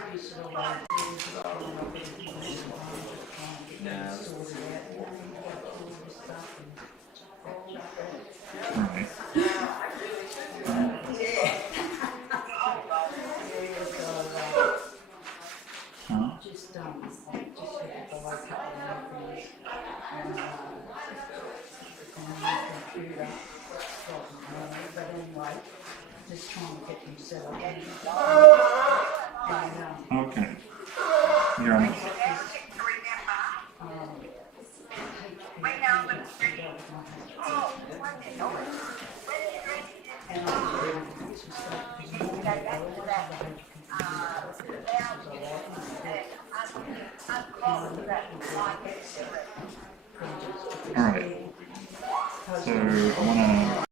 Alright. Huh? Just had to buy a couple of muffins and on my computer. But anyway, just trying to get them set up. And Okay. You're on. Alright. So I wanna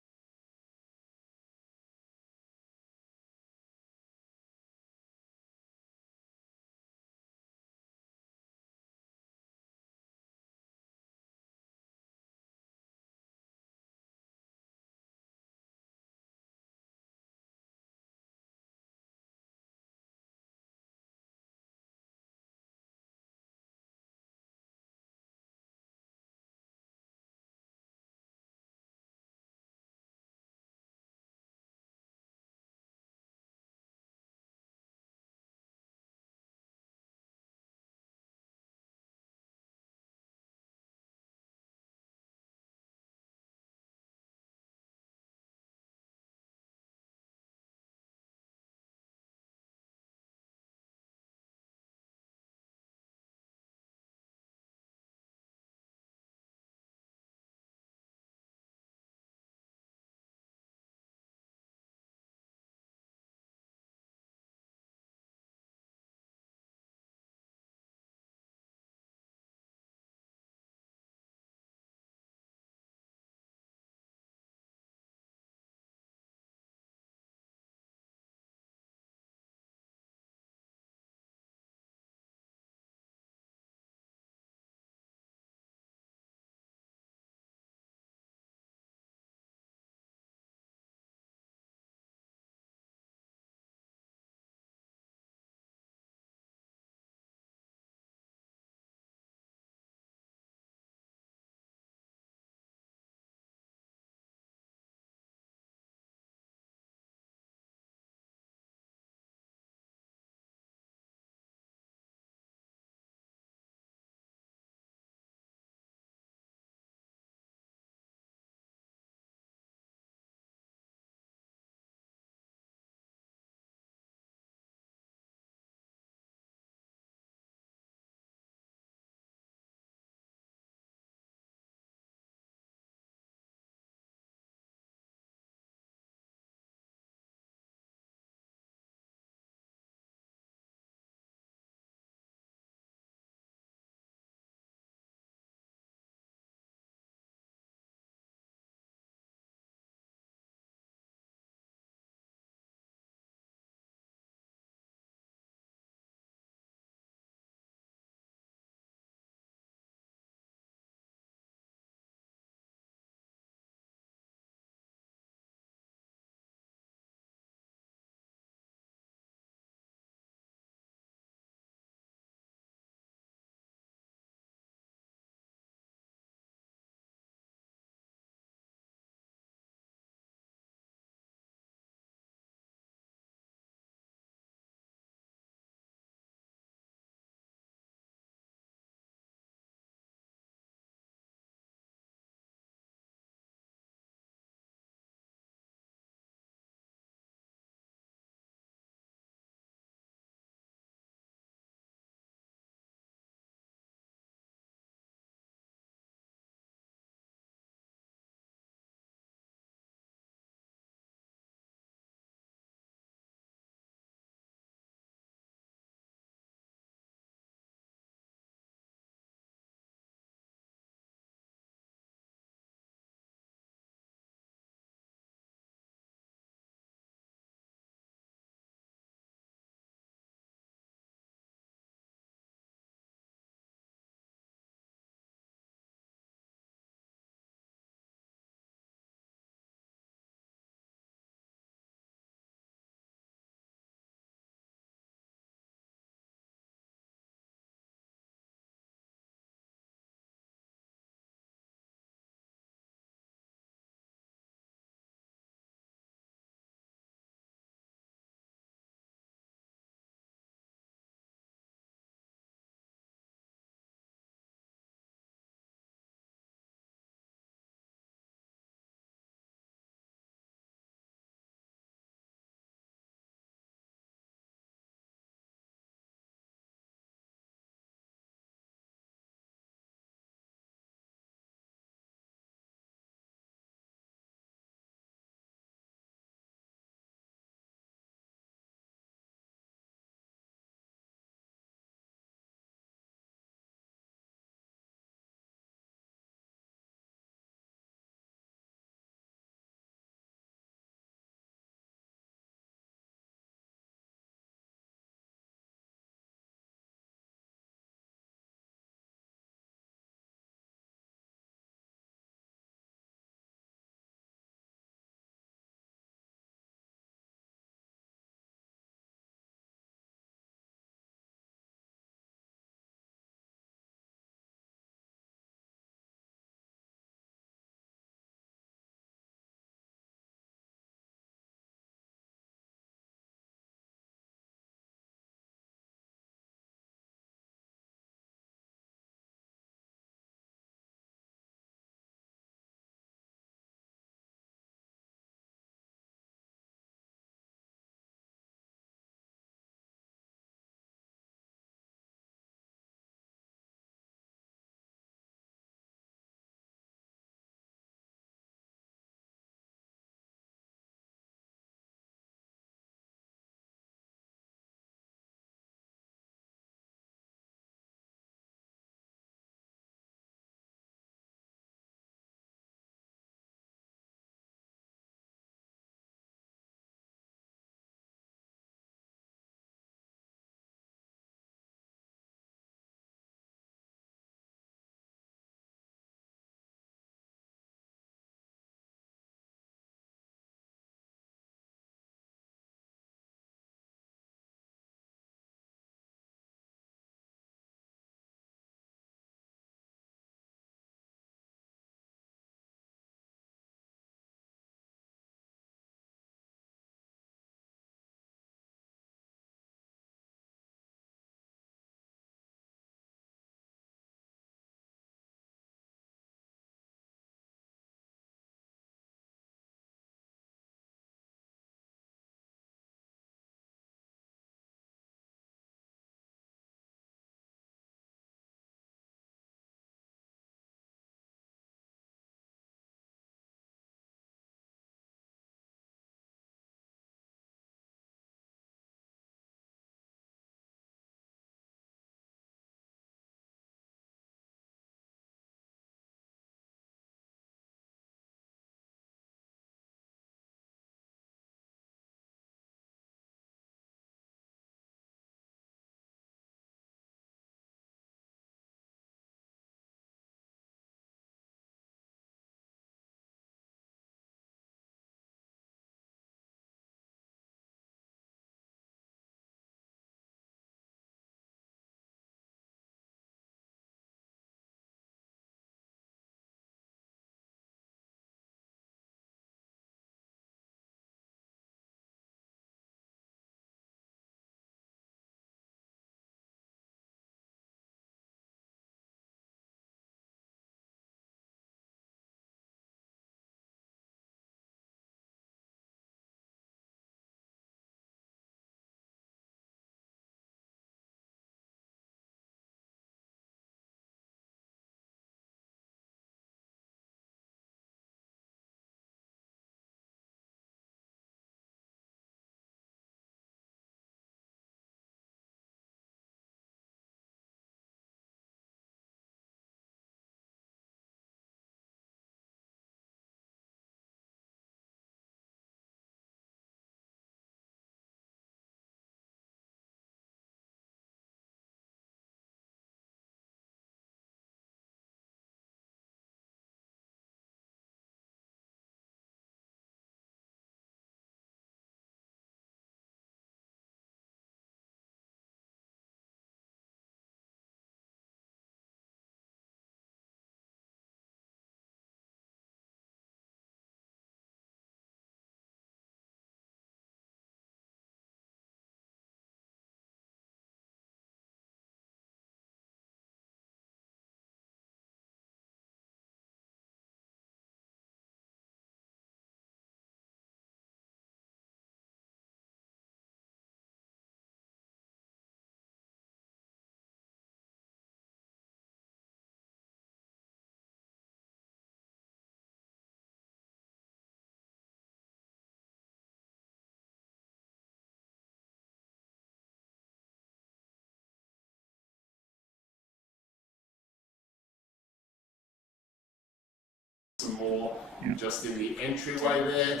more Yeah. just in the entryway there.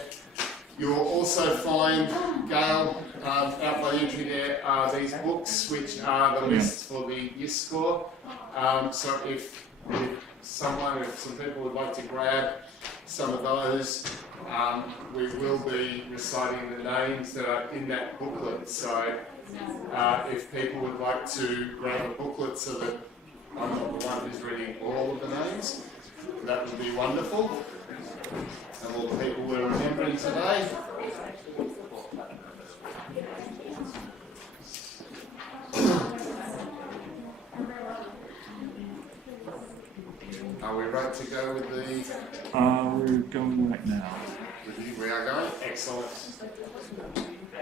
You'll also find, Gail, out by the entry there are these books, which are the lists for the year score. So if some people would like to grab some of those, we will be reciting the names that are in that booklet. So if people would like to grab a booklet so that I'm not the one who's reading all of the names, that would be wonderful. And all the people we're remembering today. Are we ready to go with the... We're going right now. We are going? Excellent.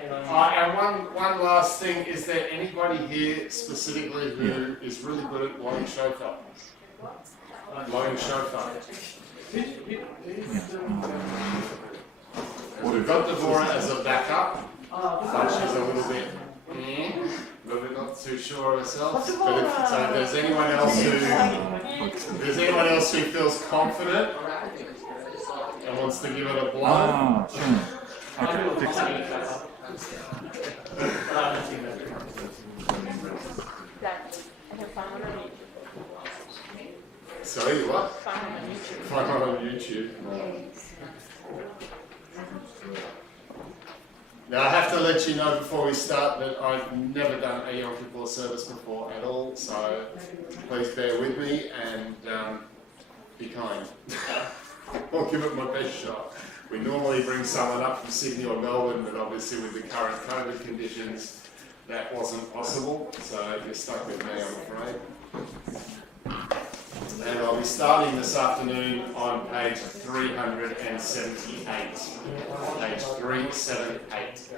And one last thing, is there anybody here specifically who is really good at blowing shofar? Blowing shofar. Well, we've got Deborah as a backup, but she's a little bit not too sure of herself. But if there's anyone else who feels confident and wants to give it a blow. Okay, fix it. Sorry, what? Find one on YouTube. Now I have to let you know before we start that I've never done a Yom Kippur service before at all, so please bear with me and be kind. I'll give it my best shot. We normally bring someone up from Sydney or Melbourne, but obviously with the current COVID conditions, that wasn't possible, so you're stuck with me, I'm afraid. And I'll be starting this afternoon on page 378. Page 378.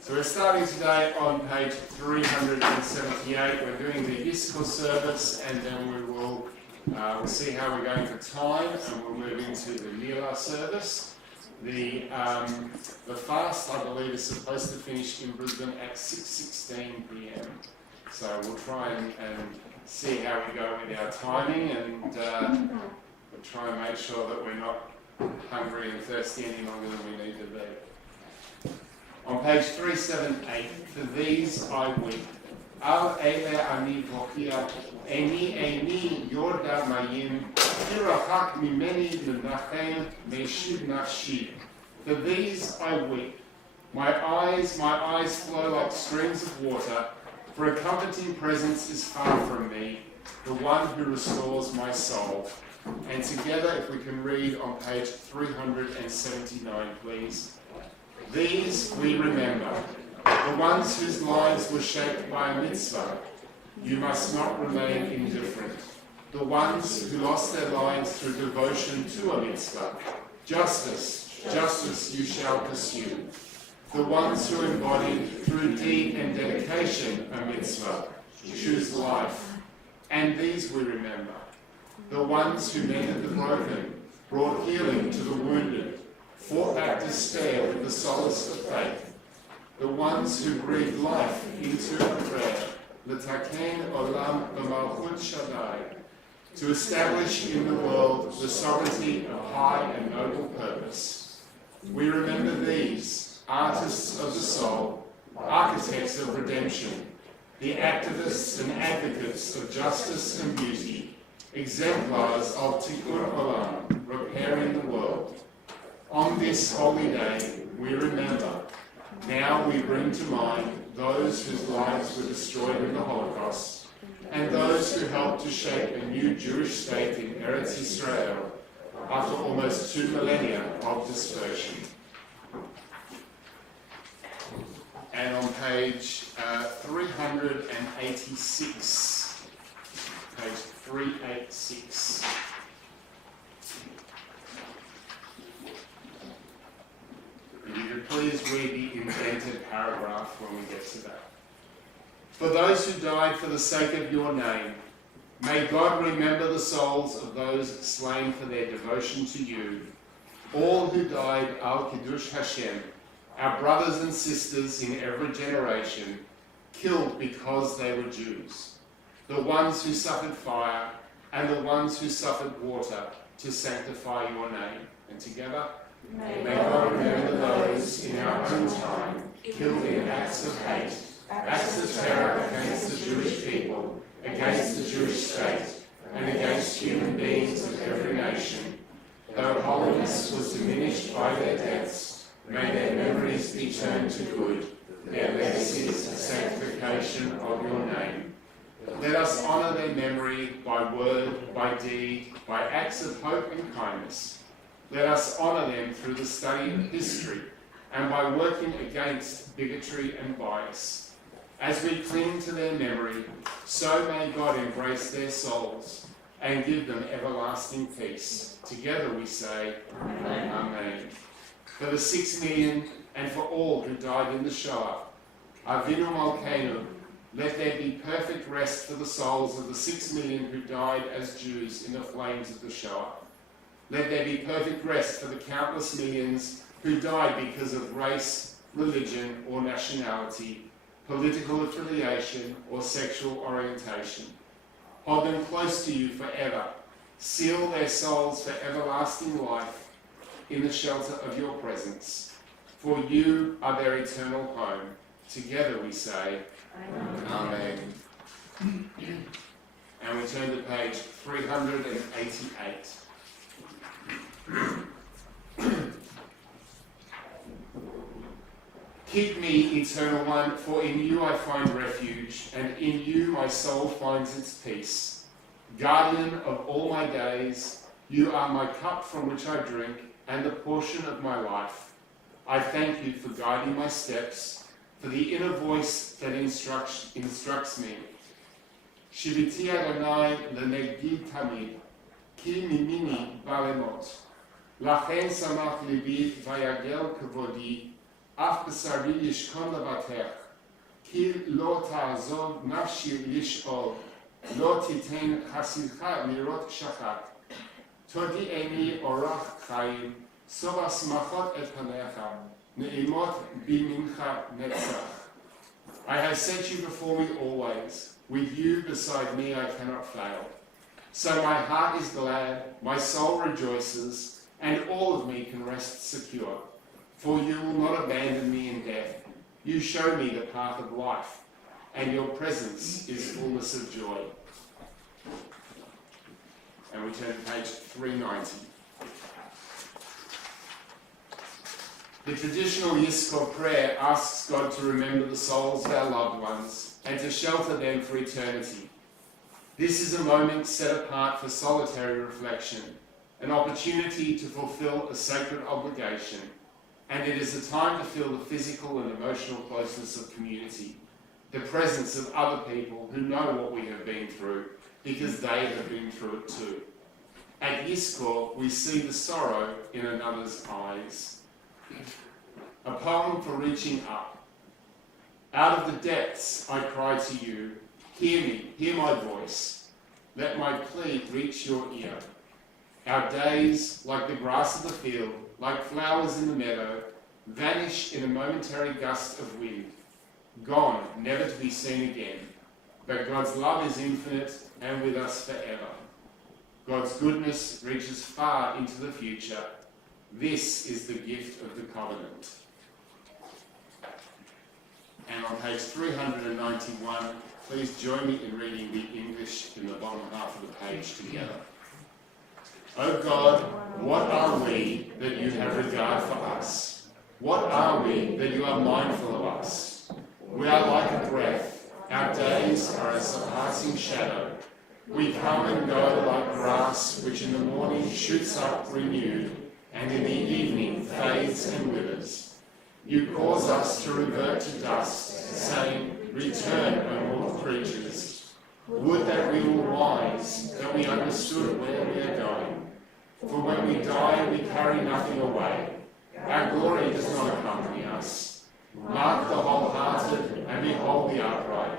So we're starting today on page 378. We're doing the Yisco service, and then we will we'll see how we're going for time, and we'll move into the Mila service. The fast, I believe, is supposed to finish in Brisbane at 6:16 p.m. So we'll try and see how we go with our timing, and we'll try and make sure that we're not hungry and thirsty any longer than we need to be. On page 378, for these I weep. Al ele ani vokia, eni yorda mayim, irachak mimeni lenachem meshib nafshi. For these I weep. My eyes flow like streams of water, for a comforting presence is far from me, the one who restores my soul. And together, if we can read on page 379, please. These we remember, the ones whose lives were shaped by a mitzvah. You must not remain indifferent. The ones who lost their lives through devotion to a mitzvah. Justice you shall pursue. The ones who embodied through deed and dedication a mitzvah. Choose life. And these we remember. The ones who mended the broken, brought healing to the wounded, fought back despair with the solace of faith. The ones who breathed life into a prayer, L'taken olam b'malchut Shaddai, to establish in the world the sovereignty of high and noble purpose. We remember these, artists of the soul, architects of redemption, the activists and advocates of justice and beauty, exemplars of Tikkun Olam, repairing the world. On this holy day, we remember. Now we bring to mind those whose lives were destroyed in the Holocaust, and those who helped to shape a new Jewish state in Eretz Israel after almost 2 millennia of dispersion. And on page 386, page 386. If you could please read the indented paragraph when we get to that. For those who died for the sake of your name, may God remember the souls of those slain for their devotion to you, all who died al Kiddush Hashem, our brothers and sisters in every generation, killed because they were Jews, the ones who suffered fire and the ones who suffered water to sanctify your name. And together, may God remember those in our own time killed in acts of hate, acts of terror against the Jewish people, against the Jewish state, and against human beings of every nation. Though holiness was diminished by their deaths, may their memories be turned to good, their legacies to sanctification of your name. Let us honour their memory by word, by deed, by acts of hope and kindness. Let us honour them through the study of history and by working against bigotry and bias. As we cling to their memory, so may God embrace their souls and give them everlasting peace. Together we say, Amen. Amen. For the 6 million and for all who died in the Shoah, Avinu Malkeinu, let there be perfect rest for the souls of the 6 million who died as Jews in the flames of the Shoah. Let there be perfect rest for the countless millions who died because of race, religion, or nationality, political affiliation, or sexual orientation. Hold them close to you forever. Seal their souls for everlasting life in the shelter of your presence. For you are their eternal home. Together we say, Amen. And we turn to page 388. Keep me, Eternal One, for in you I find refuge, and in you my soul finds its peace. Guardian of all my days, you are my cup from which I drink, and the portion of my life. I thank you for guiding my steps, for the inner voice that instructs me. Shiviti Adonai lenegid tamid, ki mimini balemot. Lachen samach libi vayagel kavodi, אף בשרי ישכון לבטח, כי לא תעזוב נפשי לשאול, לא תיתן חסידך לראות שחת. תודיעני אורח חיים, סוף השמחות את פניך, נעימות בימינך נצח. I have set you before me always, with you beside me I cannot fail. So my heart is glad, my soul rejoices, and all of me can rest secure. For you will not abandon me in death. You show me the path of life, and your presence is fullness of joy. And we turn to page 390. The traditional Yizkor prayer asks God to remember the souls of our loved ones and to shelter them for eternity. This is a moment set apart for solitary reflection, an opportunity to fulfill a sacred obligation, and it is a time to feel the physical and emotional closeness of community, the presence of other people who know what we have been through because they have been through it too. At Yizkor, we see the sorrow in another's eyes. A poem for reaching up. Out of the depths I cry to you, hear me, hear my voice. Let my plea reach your ear. Our days, like the grass of the field, like flowers in the meadow, vanish in a momentary gust of wind, gone, never to be seen again. But God's love is infinite and with us forever. God's goodness reaches far into the future. This is the gift of the covenant. And on page 391, please join me in reading the English in the bottom half of the page together. O God, what are we that you have regard for us? What are we that you are mindful of us? We are like a breath. Our days are as a passing shadow. We come and go like grass, which in the morning shoots up renewed, and in the evening fades and withers. You cause us to revert to dust, saying, Return, O mortal creatures. Would that we were wise, that we understood where we are going. For when we die, we carry nothing away. Our glory does not accompany us. Mark the wholehearted and behold the upright.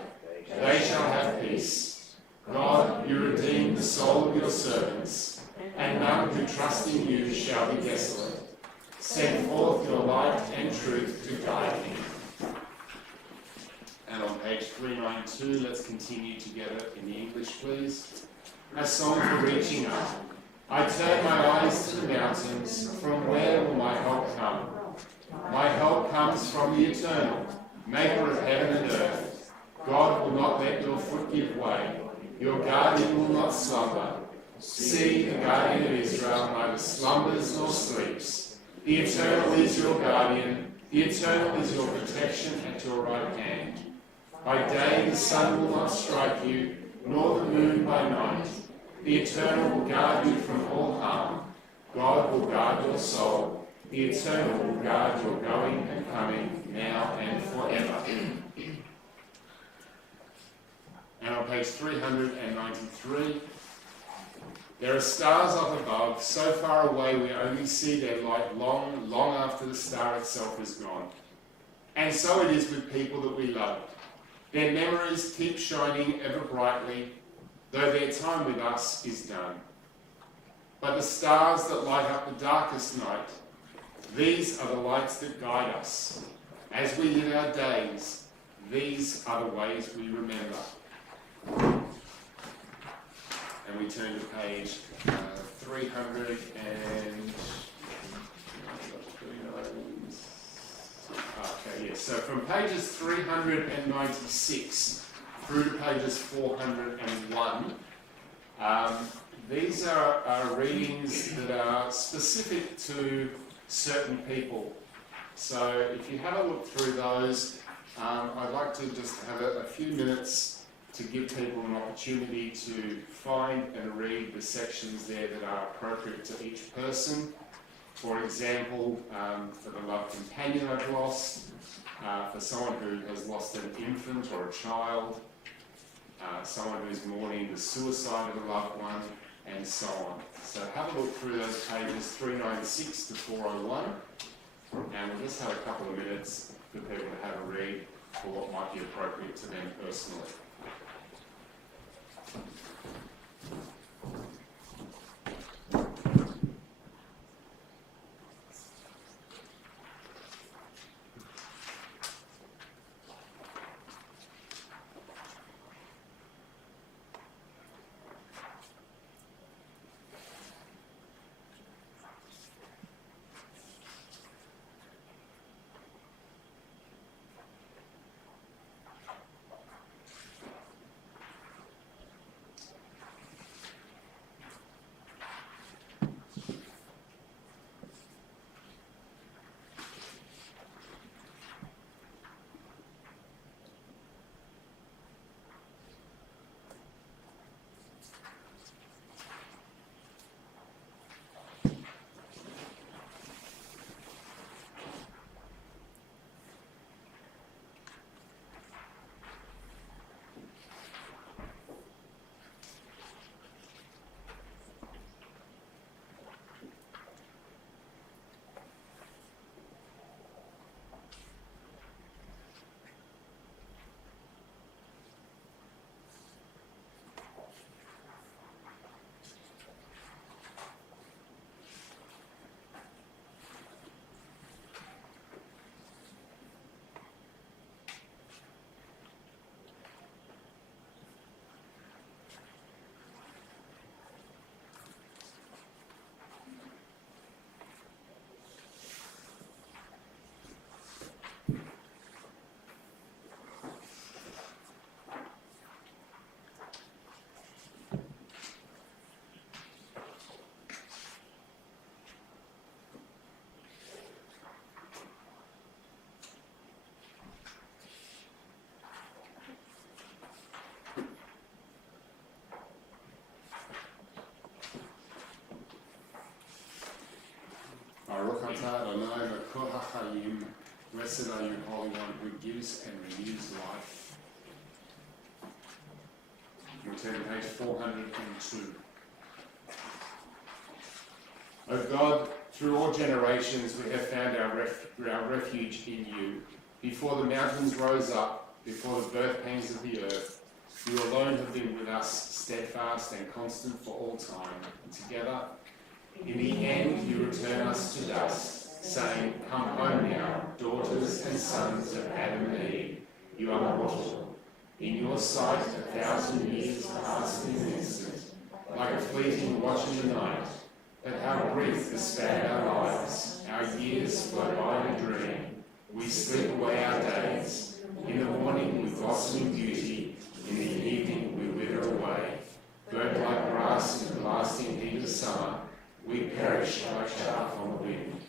They shall have peace. God, you redeem the soul of your servants, and none who trust in you shall be desolate. Send forth your light and truth to guide me. And on page 392, let's continue together in the English, please. A song for reaching up. I turn my eyes to the mountains. From where will my help come? My help comes from the Eternal, maker of heaven and earth. God will not let your foot give way. Your guardian will not slumber. See, the guardian of Israel neither slumbers nor sleeps. The Eternal is your guardian. The Eternal is your protection at your right hand. By day the sun will not strike you, nor the moon by night. The Eternal will guard you from all harm. God will guard your soul. The Eternal will guard your going and coming, now and forever. And on page 393, there are stars up above, so far away we only see their light long, long after the star itself is gone. And so it is with people that we love. Their memories keep shining ever brightly, though their time with us is done. But the stars that light up the darkest night, these are the lights that guide us. As we live our days, these are the ways we remember. And we turn to page 300 and... Okay, yes. So from pages 396 through to pages 401, these are readings that are specific to certain people. So if you have a look through those, I'd like to just have a few minutes to give people an opportunity to find and read the sections there that are appropriate to each person. For example, for the loved companion I've lost, for someone who has lost an infant or a child, someone who's mourning the suicide of a loved one, and so on. So have a look through those pages 396 to 401, and we'll just have a couple of minutes for people to have a read for what might be appropriate to them personally. Atah Adonai Makor HaChayim. Blessed are you, Holy One, who gives and renews life. We'll turn to page 402. O God, through all generations we have found our refuge in you. Before the mountains rose up, before the birth pangs of the earth, you alone have been with us, steadfast and constant for all time. And together, in the end, you return us to dust, saying, come home now, daughters and sons of Adam and Eve. You are mortal. In your sight, 1,000 years pass in an instant, like a fleeting watch in the night. But how brief the span of our lives, our years flow by in a dream. We slip away our days. In the morning we blossom in beauty, in the evening we wither away. Burnt like grass in the blasting heat of summer, we perish like chaff on the wind.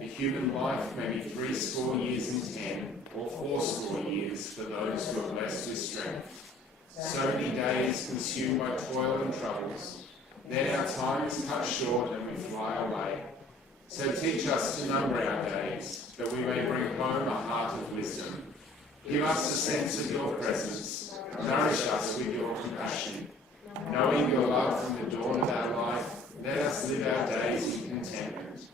A human life may be 80 years and 10, or 80 years for those who are blessed with strength. So many days consumed by toil and troubles. Then our time is cut short and we fly away. So teach us to number our days, that we may bring home a heart of wisdom. Give us a sense of your presence. Nourish us with your compassion. Knowing your love from the dawn of our life, let us live our days in contentment.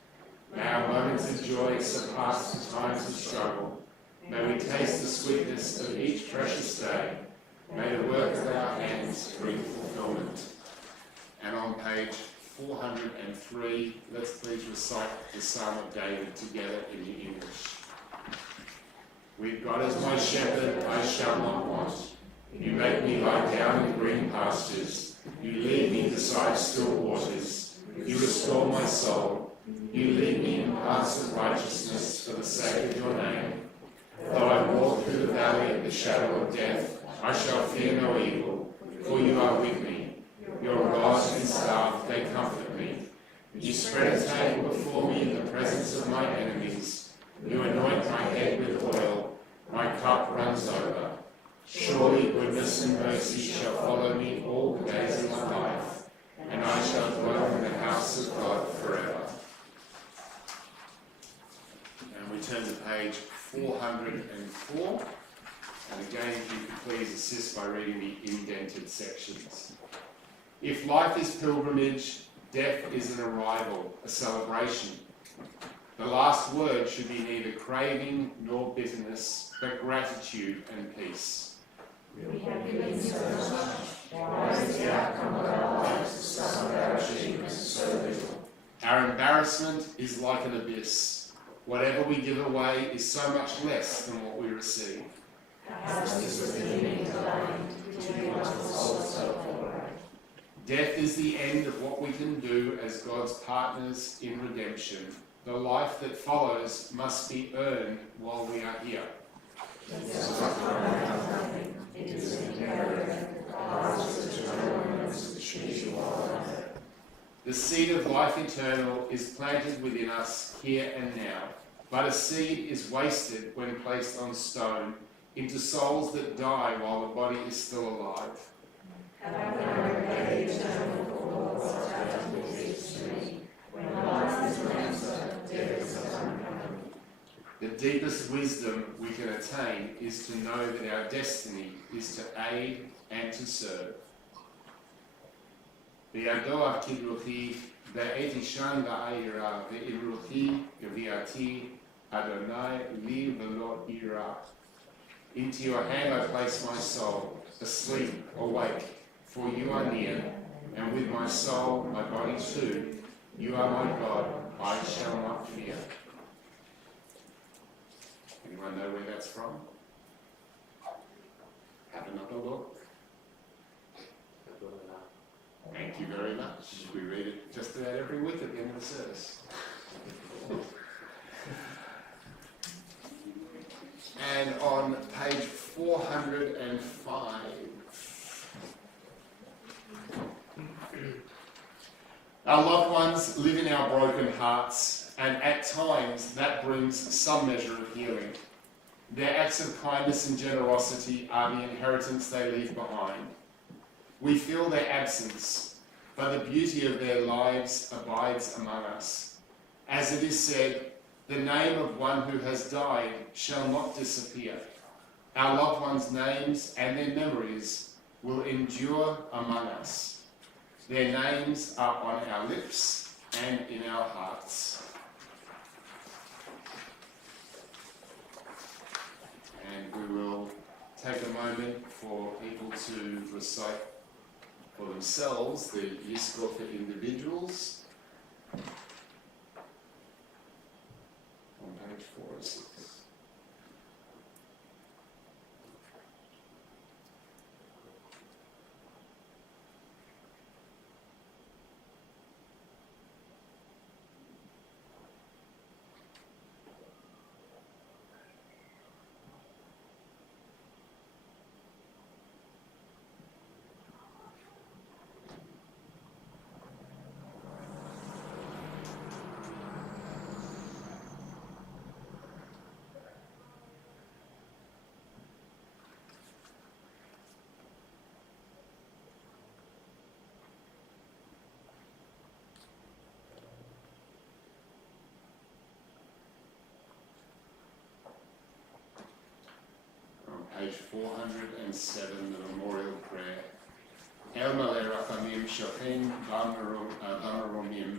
May our moments of joy surpass the times of struggle. May we taste the sweetness of each precious day. May the work of our hands bring fulfillment. And on page 403, let's please recite the Psalm of David together in the English. With God as my shepherd, I shall not want. You make me lie down in green pastures. You lead me beside still waters. You restore my soul. You lead me in paths of righteousness for the sake of your name. Though I walk through the valley of the shadow of death, I shall fear no evil, for you are with me. Your rod and staff, they comfort me. You spread a table before me in the presence of my enemies. You anoint my head with oil. My cup runs over. Surely goodness and mercy shall follow me all the days of my life, and I shall dwell in the house of God forever. And we turn to page 404. And again, if you could please assist by reading the indented sections. If life is pilgrimage, death is an arrival, a celebration. The last word should be neither craving nor bitterness, but gratitude and peace. We have given so much. Why is the outcome of our lives the sum of our achievements so little? Our embarrassment is like an abyss. Whatever we give away is so much less than what we receive. Justice was the beginning of life, to be once the soul so forward. Death is the end of what we can do as God's partners in redemption. The life that follows must be earned while we are here. The seed of life eternal is planted within us here and now, but a seed is wasted when placed on stone into souls that die while the body is still alive. The deepest wisdom we can attain is to know that our destiny is to aid and to serve. V'yadoach kidruchi ve'et ishan va'ayira ve'irruchi gviati Adonai li v'lo ira. Into your hand I place my soul, asleep, awake, for you are near, and with my soul, my body too, you are my God, I shall not fear. Anyone know where that's from? Have another look. Thank you very much. We read it just about every week at the end of the service. And on page 405, our loved ones live in our broken hearts, and at times that brings some measure of healing. Their acts of kindness and generosity are the inheritance they leave behind. We feel their absence, but the beauty of their lives abides among us. As it is said, the name of one who has died shall not disappear. Our loved ones' names and their memories will endure among us. Their names are on our lips and in our hearts. And we will take a moment for people to recite for themselves the Yizkor for individuals. On page 4 or 6. Page 407, the memorial prayer. El Malei Rachamim Shochen Bamaromim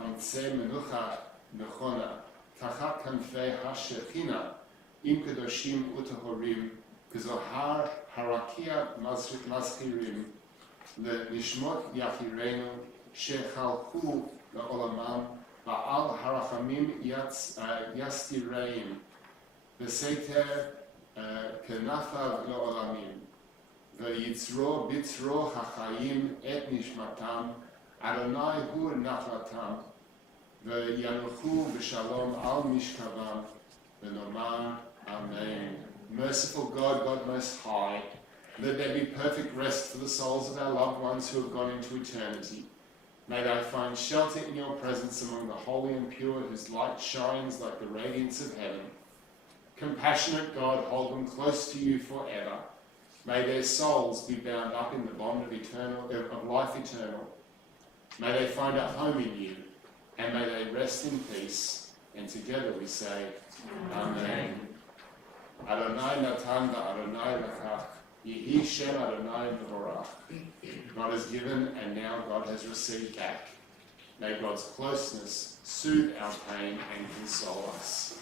Hamtzeh Menucha Nechona Tachat Kanfei HaShechina Im Kedoshim Utahorim Kezohar Harakia Mazchirim LeNishmot Yachirenu Shechalchu LaOlamam Ba'al Harachamim Yastireim V'Seiter כנפיו לעולמים, ויצרו בצרו החיים את נשמתם, אדוני הוא נחלתם, וינוחו בשלום על משכבם, ונאמר Amen. Merciful God, God Most High, let there be perfect rest for the souls of our loved ones who have gone into eternity. May they find shelter in your presence among the holy and pure, whose light shines like the radiance of heaven. Compassionate God, hold them close to you forever. May their souls be bound up in the bond of life eternal. May they find a home in you, and may they rest in peace. And together we say, Amen. Adonai natan va'Adonai lakach, Yehi Shem Adonai mevorach. God has given, and now God has received back. May God's closeness soothe our pain and console us.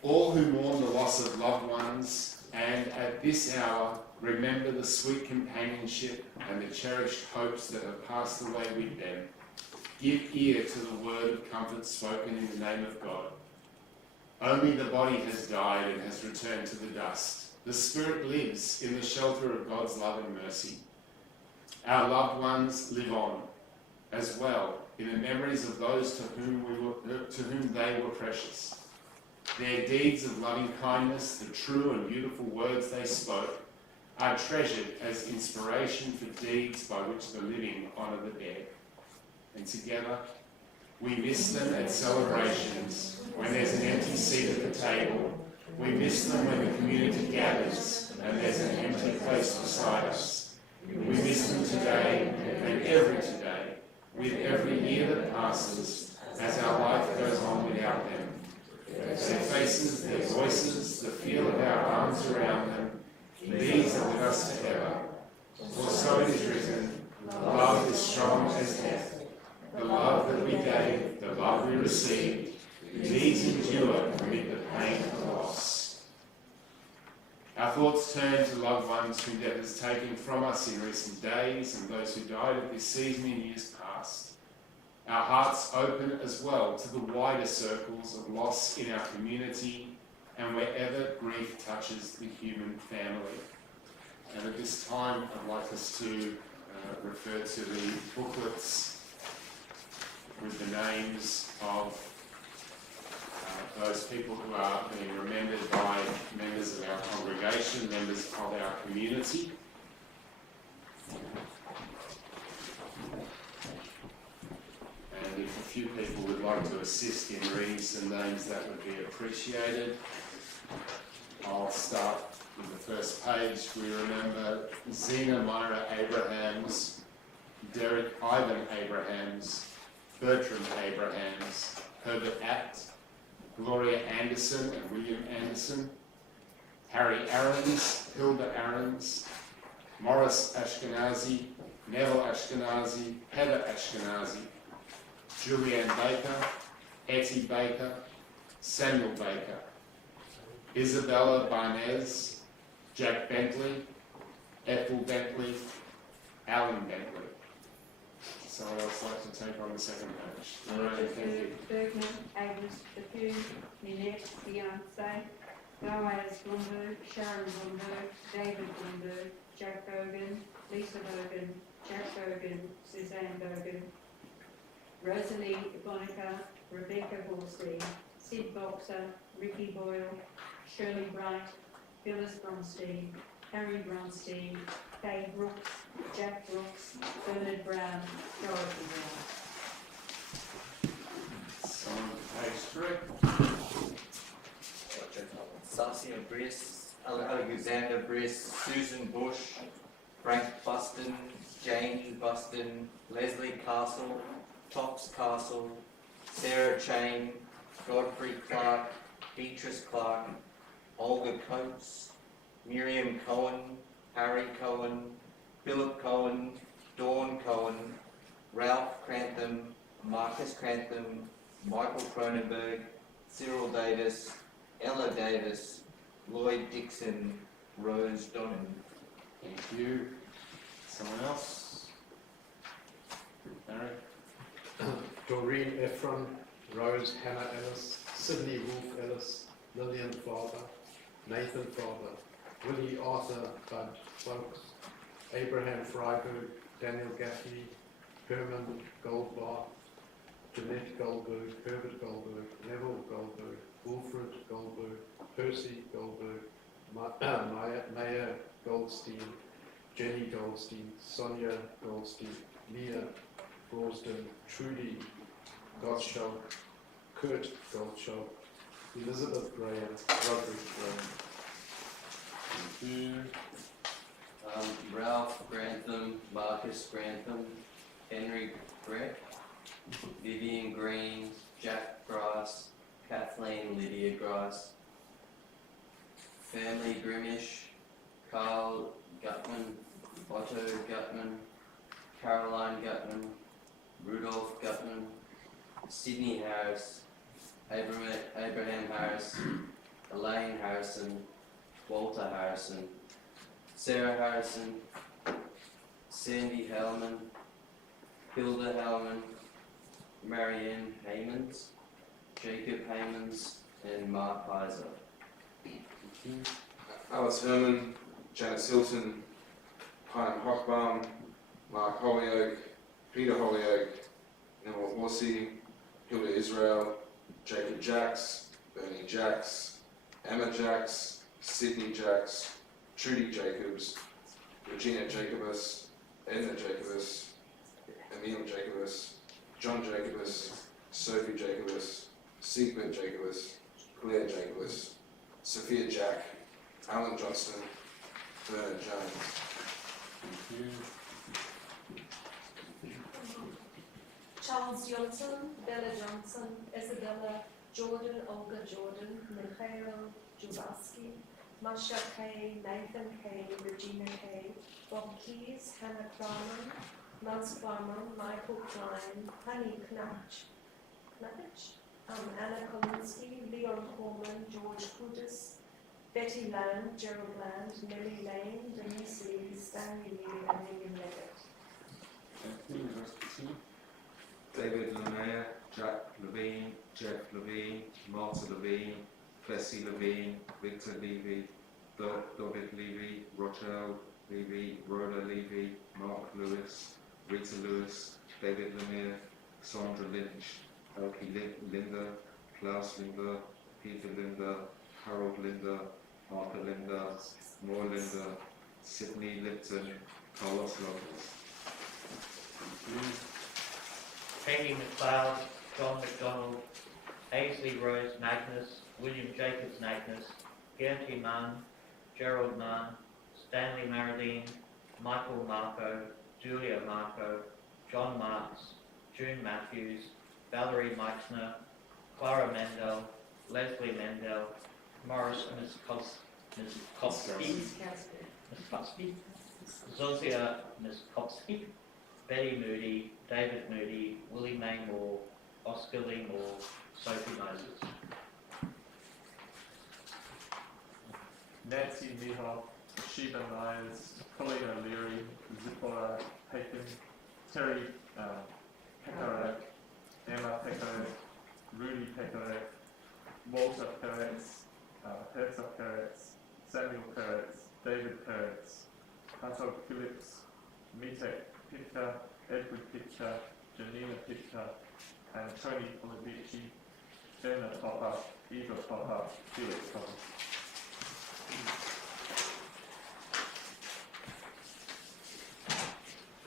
All who mourn the loss of loved ones and at this hour remember the sweet companionship and the cherished hopes that have passed away with them, give ear to the word of comfort spoken in the name of God. Only the body has died and has returned to the dust. The spirit lives in the shelter of God's love and mercy. Our loved ones live on as well in the memories of those to whom they were precious. Their deeds of loving kindness, the true and beautiful words they spoke, are treasured as inspiration for deeds by which the living honour the dead. And together, we miss them at celebrations, when there's an empty seat at the table. We miss them when the community gathers and there's an empty place beside us. We miss them today and every today, with every year that passes, as our life goes on without them. Their faces, their voices, the feel of our arms around them, these are with us forever. For so it is written, love is strong as death. The love that we gave, the love we received, these endure amid the pain of loss. Our thoughts turn to loved ones whom death has taken from us in recent days and those who died at this season in years past. Our hearts open as well to the wider circles of loss in our community and wherever grief touches the human family. And at this time, I'd like us to refer to the booklets with the names of those people who are being remembered by members of our congregation, members of our community. And if a few people would like to assist in reading some names, that would be appreciated. I'll start In the first page, we remember Zena Myra Abrahams, Derek Ivan Abrahams, Bertram Abrahams, Herbert Apt, Gloria Anderson and William Anderson, Harry Aarons, Hilda Aarons, Morris Ashkenazi, Neville Ashkenazi, Heather Ashkenazi, Julianne Baker, Etty Baker, Samuel Baker, Isabella Barnez, Jack Bentley, Ethel Bentley, Alan Bentley. Someone else like to take on the second page? Lorraine, thank you. Bergman, Agnes Bethune, Ninette, Beyonce, Boaz Blumberg, Sharon Blumberg, David Blumberg, Jack Bogan, Lisa Bogan, Jack Bogan, Suzanne Bogan, Rosalie Bonica, Rebecca Horsley, Sid Boxer, Ricky Boyle, Shirley Bright, Phyllis Bronstein, Harry Bronstein, Kay Brooks, Jack Brooks, Bernard Brown, Dorothy Brown. Someone to page 3. Saskia Briss, Alexander Briss, Susan Bush, Frank Buston, Jane Buston, Leslie Castle, Tops Castle, Sarah Chain, Godfrey Clark, Beatrice Clark, Olga Coates, Miriam Cohen, Harry Cohen, Philip Cohen, Dawn Cohen, Ralph Crantham, Marcus Crantham, Michael Cronenberg, Cyril Davis, Ella Davis, Lloyd Dixon, Rose Donnan. Thank you. Someone else? Barry? Doreen Ephron, Rose Hannah Ellis, Sydney Wolf Ellis, Lillian Father, Nathan Father, Willie Arthur Bud Folks, Abraham Freiberg, Daniel Gaffney, Herman Goldbar, Jeanette Goldberg, Herbert Goldberg, Neville Goldberg, Wilfred Goldberg, Percy Goldberg, Maya Goldstein, Jenny Goldstein, Sonia Goldstein, Leah Brosden, Trudy Gottschalk, Kurt Gottschalk, Elizabeth Graham, Roderick Graham. Thank you. Ralph Grantham, Marcus Grantham, Henry Breck, Vivian Green, Jack Grass, Kathleen Lydia Grass, Family Grimish, Carl Gutman, Otto Gutman, Caroline Gutman, Rudolph Gutman, Sydney Harris, Abraham Harris, Elaine Harrison, Walter Harrison, Sarah Harrison, Sandy Hellman, Hilda Hellman, Marianne Haymans, Jacob Haymans, and Mark Heiser. Alice Herman, Janice Hilton, Pine Hochbaum, Mark Holyoke, Peter Holyoke, Neville Horsey, Hilda Israel, Jacob Jacks, Bernie Jacks, Emma Jacks, Sydney Jacks, Trudy Jacobs, Regina Jacobus, Edna Jacobus, Emil Jacobus, John Jacobus, Sophie Jacobus, Siegbert Jacobus, Claire Jacobus, Sophia Jack, Alan Johnston, Bernard Jones. Thank you. Charles Johnson, Bella Johnson, Isabella Jordan, Olga Jordan, Mikhail Jubowski, Masha Kay, Nathan Kay, Regina Kay, Bob Keys, Hannah Kramer, Maz Kramer, Michael Klein, Honey Knatch, Anna Kolinsky, Leon Corman, George Kudis, Betty Land, Gerald Land, Nellie Lane, Denise Lee, Stanley Lee, and William Leggett. Thank you. The rest of the team. David Lemire, Jack Levine, Jeff Levine, Martha Levine, Plessy Levine, Victor Levy, David Levy, Rochelle Levy, Rhoda Levy, Mark Lewis, Rita Lewis, David Lemire, Sandra Lynch, Elkie Linda, Klaus Linda, Peter Linda, Harold Linda, Arthur Linda, Moore Linda, Sydney Lipton, Carlos Lopez. Amy McLeod, John McDonald, Aisley Rose Magnus, William Jacobs Magnus, Gertie Mann, Gerald Mann, Stanley Maradine, Michael Marco, Julia Marco, John Marks, June Matthews, Valerie Meixner, Clara Mendel, Leslie Mendel, Morris Miskowski, Zosia Miskowski, Betty Moody, David Moody, Willie May Moore, Oscar Lee Moore, Sophie Moses. Nancy Mihoff, Sheba Myers, Colleen O'Leary, Zipporah Haken, Terry Pekarek, Emma Pekarek, Rudy Pekarek, Walter Peretz, Herzog Peretz, Samuel Peretz, David Peretz, Hato Phillips, Mitek Pitka, Edward Pitka, Janina Pitka, and Tony Olivici, Jenna Popper, Eva Popper, Felix Popper.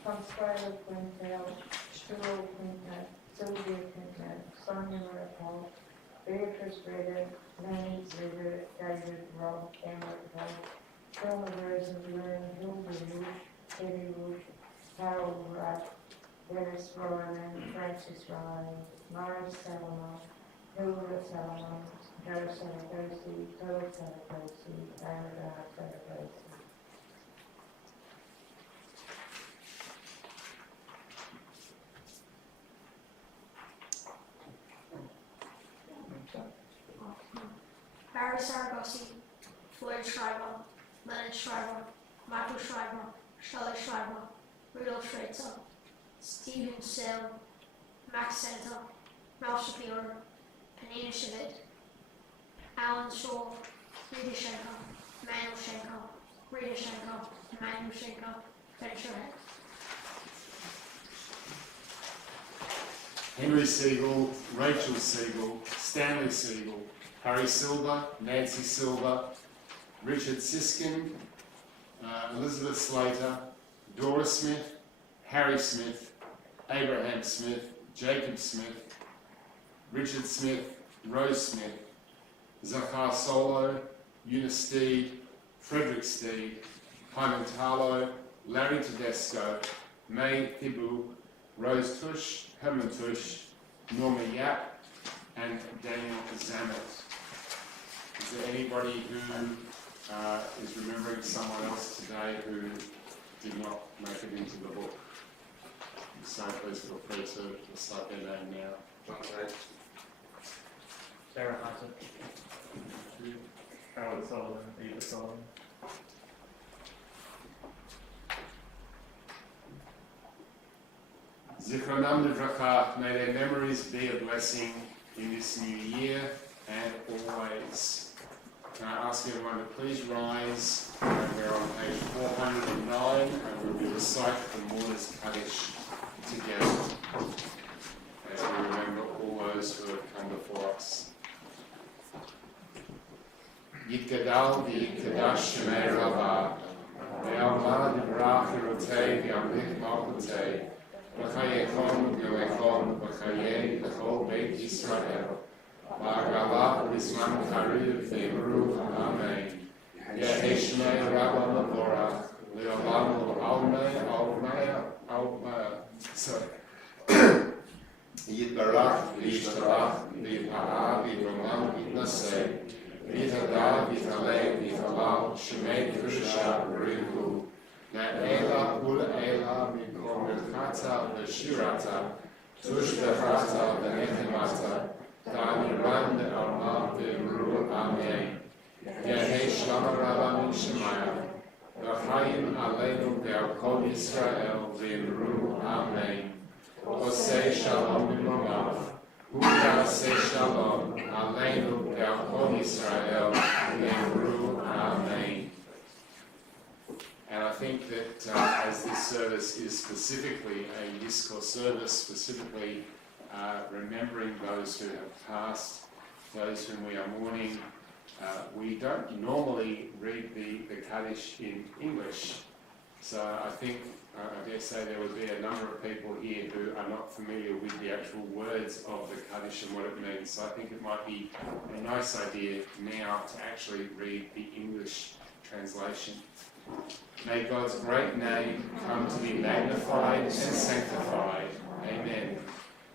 Consuelo Quintel, Stuart Quintel, Sylvia Quintel, Sonia Rapal, Beatrice Ritter, Lenny Ritter, David Robb, Emma Robb, Thelma Rosenblum, Hilda Rush, Eddie Rush, Harold Rudd, Dennis Ryan, Francis Ryan, Mara Salomon, Hilda Salomon, Joe Saragosi, Todd Saragosi, Diana Saragosi. Barry Saragosi, Floyd Schreiber, Leonard Schreiber, Michael Schreiber, Shelley Schreiber, Rudolf Schreitzer, Stephen Sill, Max Santa, Mel Shapiro, Panina Shavit, Alan Shaw, Rita Schenker, Manuel Schenker, Rita Schenker, Manuel Schenker, Ben Sherhead. Henry Siegel, Rachel Siegel, Stanley Siegel, Harry Silver, Nancy Silver, Richard Siskin, Elizabeth Slater, Dora Smith, Harry Smith, Abraham Smith, Jacob Smith, Richard Smith, Rose Smith, Zachar Solo, Eunice Steed, Frederick Steed, Hyman Tarlow, Larry Tedesco, May Thibault, Rose Tush, Herman Tush, Norma Yap, and Daniel Zamet. Is there anybody who is remembering someone else today who did not make it into the book? So please feel free to recite their name now. John Tate. Sarah Hutton. Howard Sullivan, Eva Sullivan. Zichronam Livracha, may their memories be a blessing in this new year and always. Can I ask everyone to please rise? We're on page 409 and we will recite the Mourner's Kaddish together as we remember all those who have come before us. Yitgadal v'yitgadash shemei Rabbah, ve'alma divrach hirotei v'yamlich malchutei, v'chayechon v'yolechon v'chayei l'chol Beit Yisrael, v'agala v'zman kariv v'imru amen. Yehi shemei Rabbah l'vorach, le'olam l'almei sorry. Yitbarach v'yishtarach v'yipara v'yiromam v'yitnaseh, V'yitadar, v'yitaleh, v'yitalal, shemei Kedusha v'rihu, na'ela ul'ela mikom milchata v'shirata, tush v'chata v'nechemata, ta'amiran de'alma v'imru amen. Yehi shlama rabba min shemaya, v'chayim aleinu ve'al kol Yisrael v'imru amen. Osei shalom b'momav, Say shalom, aleinu ve'al kol Yisrael, v'imru amen. And I think that as this service is specifically a Yizkor service, specifically remembering those who have passed, those whom we are mourning, we don't normally read the Kaddish in English. So I think, I dare say there would be a number of people here who are not familiar with the actual words of the Kaddish and what it means. So I think it might be a nice idea now to actually read the English translation. May God's great name come to be magnified and sanctified. Amen.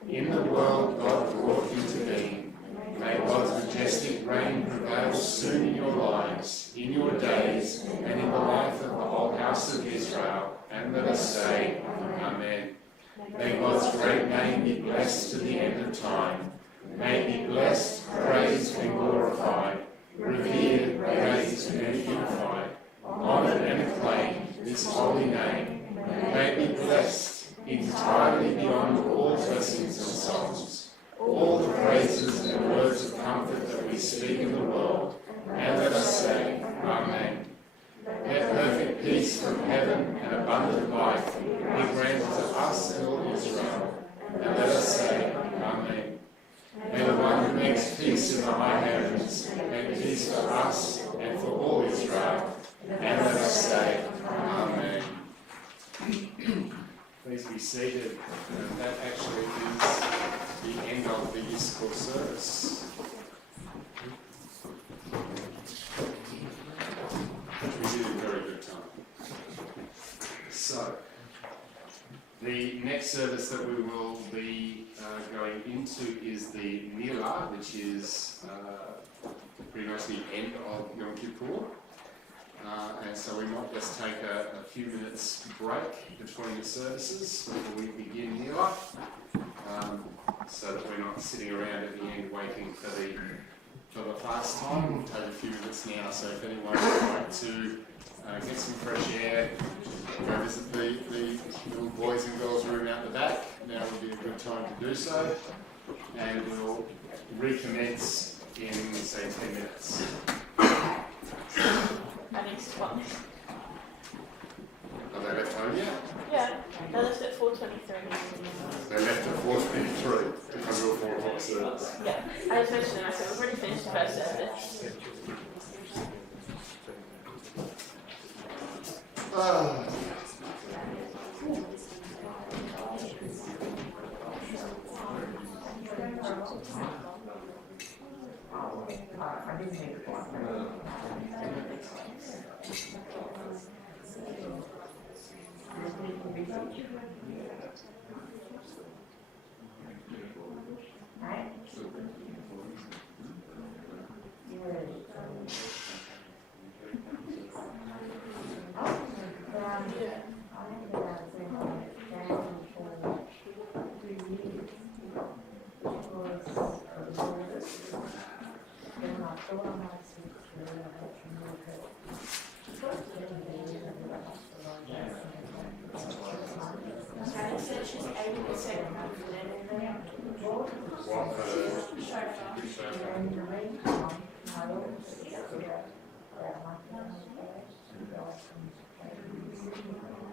In the world God brought into being, may God's majestic reign prevail soon in your lives, in your days, and in the life of the whole house of Israel. And let us say, Amen. May God's great name be blessed to the end of time. May it be blessed, praised, and glorified, revered, raised, and unified, honoured and acclaimed, this holy name. May it be blessed entirely beyond all blessings and songs, all the praises and words of comfort that we speak in the world. And let us say, Amen. Let perfect peace from heaven and abundant life be granted to us and all Israel. And let us say, Amen. May the one who makes peace in the high heavens make peace for us and for all Israel. And let us say, Amen. Please be seated. That actually is the end of the Easter service. We did a very good time. So, the next service that we will be going into is the Nila, which is pretty much the end of Yom Kippur. And so we might just take a few minutes break between the services before we begin Nila, so that we're not sitting around at the end waiting for the fast time. We'll take a few minutes now, so if anyone would like to get some fresh air, go visit the little boys and girls room out the back, now would be a good time to do so. And we'll recommence in, say, 10 minutes. I think it's fun. Are they left home yet? Yeah, they left at 4:23. They left at 4:23 to come to a 4 o'clock service. Yeah, I just mentioned them. I said, we've already finished the first service. I didn't make it one. Right?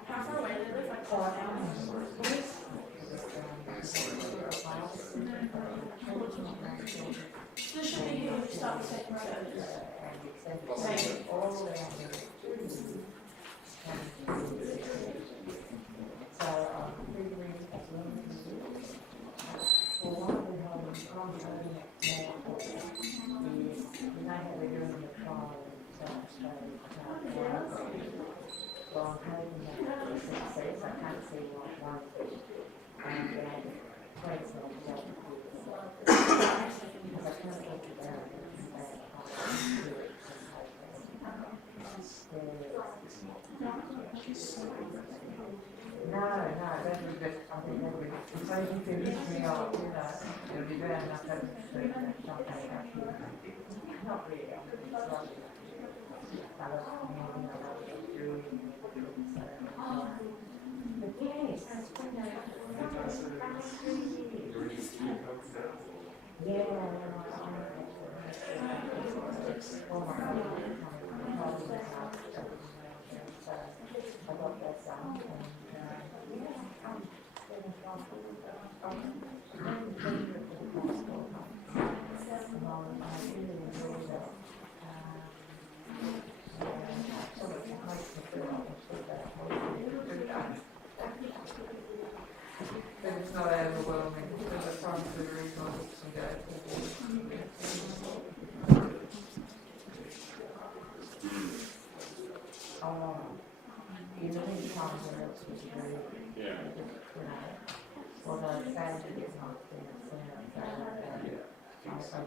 How far away do they live? Like 4 hours? So this should be here when we start the second service. Maybe. No, that would be, I think that would, if I can finish me off, you know, it'll be bad enough to sleep and something actually. Not really, it's not. I was, doing, but yes. Yeah, I got that done but it's not overwhelming, because I can't do the reason I books and go.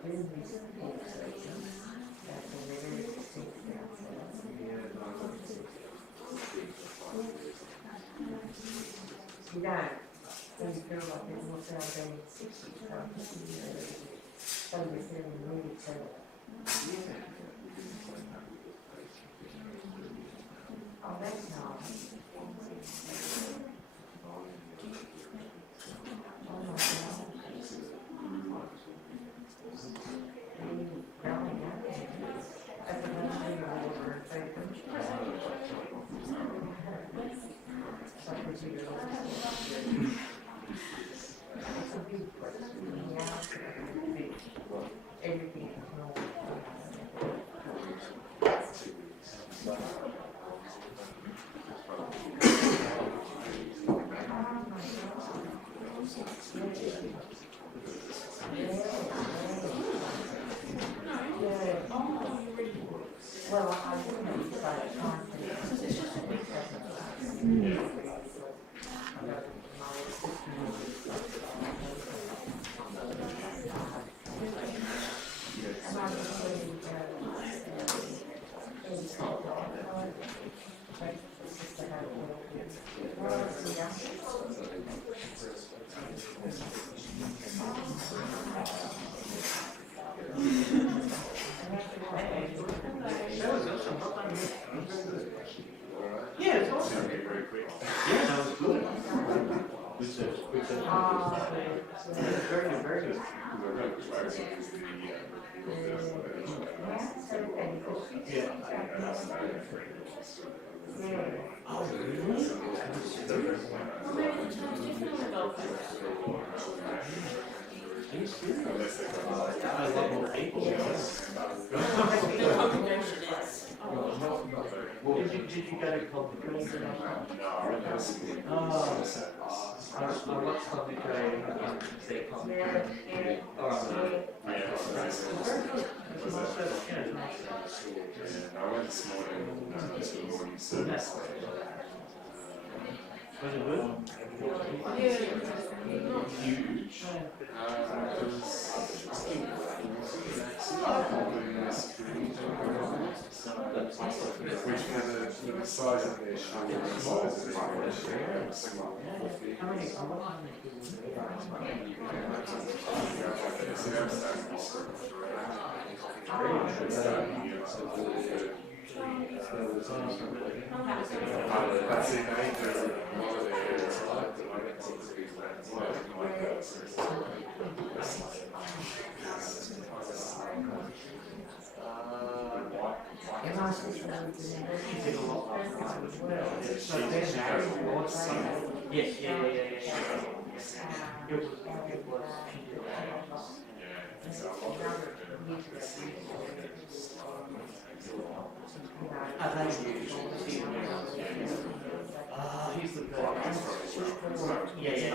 You don't, when you feel like there's more sound than 60, so you're feeling really cool. Oh, that's nice. Oh my God. Growing up, as a young water and food. So it's a big question. Everything is normal. Well, I wouldn't say time to because it's just a big Yeah, it's awesome. Very quick. Yeah, that was good. Very good, very good. Yeah. Oh, really? Well, maybe the time's different on the golf course. Are you serious? I love more people. The congregation is. Did you go to congregation? No, I really Oh, I watched congregation and their congregation. Oh, I went this morning to the morning service. Was it good? Yeah. Huge. Which for the size of their shoe and the size of their that's in Asia, a lot of the areas like that. I don't think it's like that. Yes, yeah. It was. He's the best. Yeah.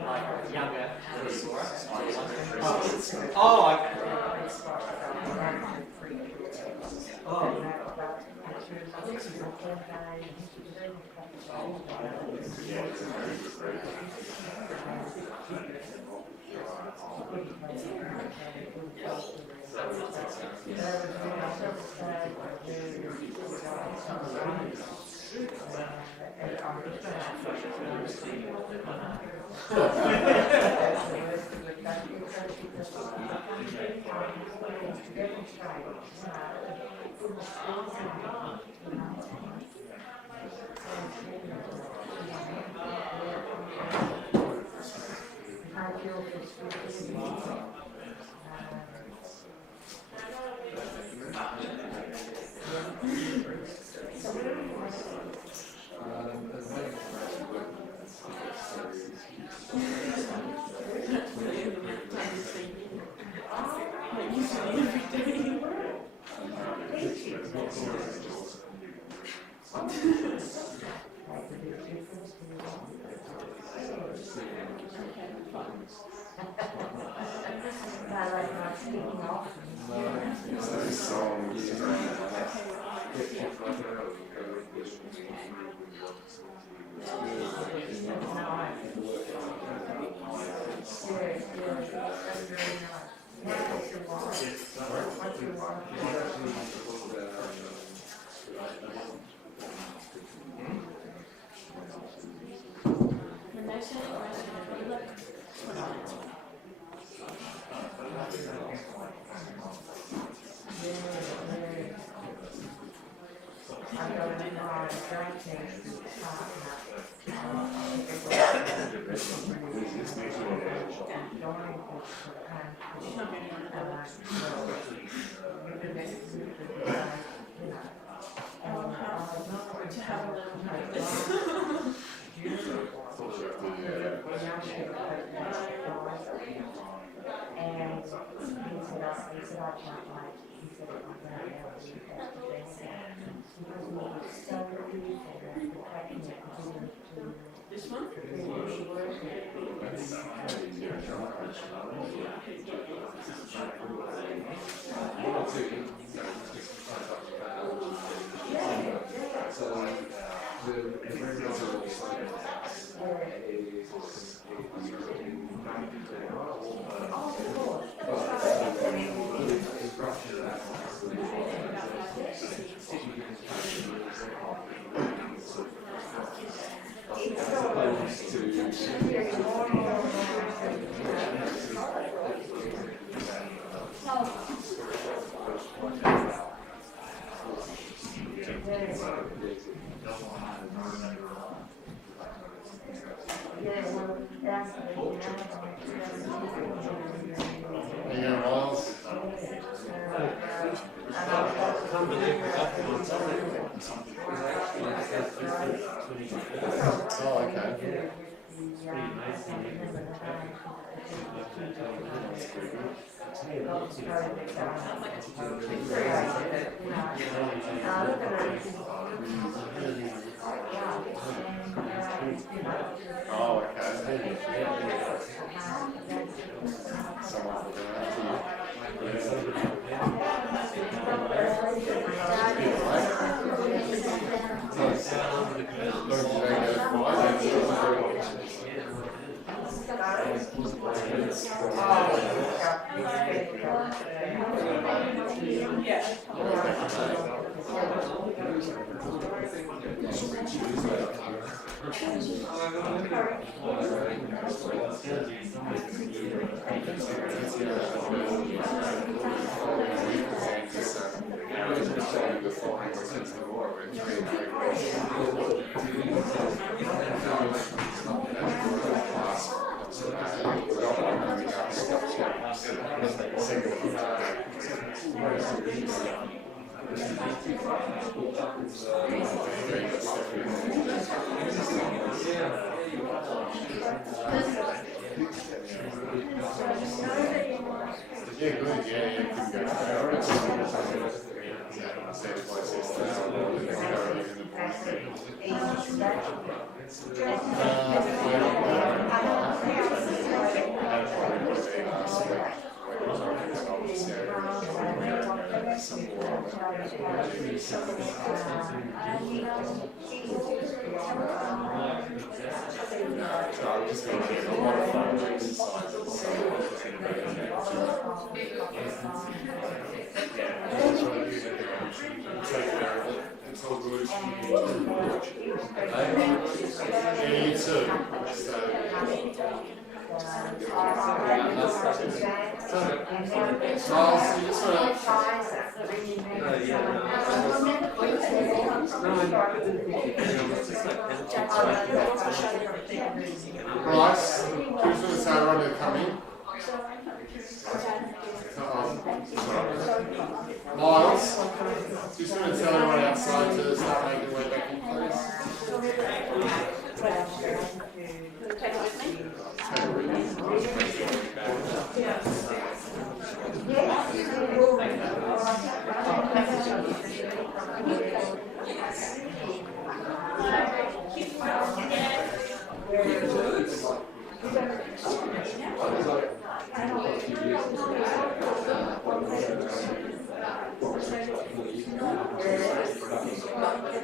Like younger. Oh, okay. Oh. kicking off. So songs. The next one, look. To have a little like this. And he said, I can't like, he said, I'm going to have to do that today. Because we were so beautiful that the packing it to This one? really work. Miles? Oh, okay. Oh, okay. Someone will do Yeah, good, yeah, couldn't go there. Same place I'm just going to get a lot of fun exercises. It's all good. Yeah, you too. Miles, you just want Bryce, who's going to say Ron to come in? Miles, just going to tell everyone outside to start making their way back in, please. So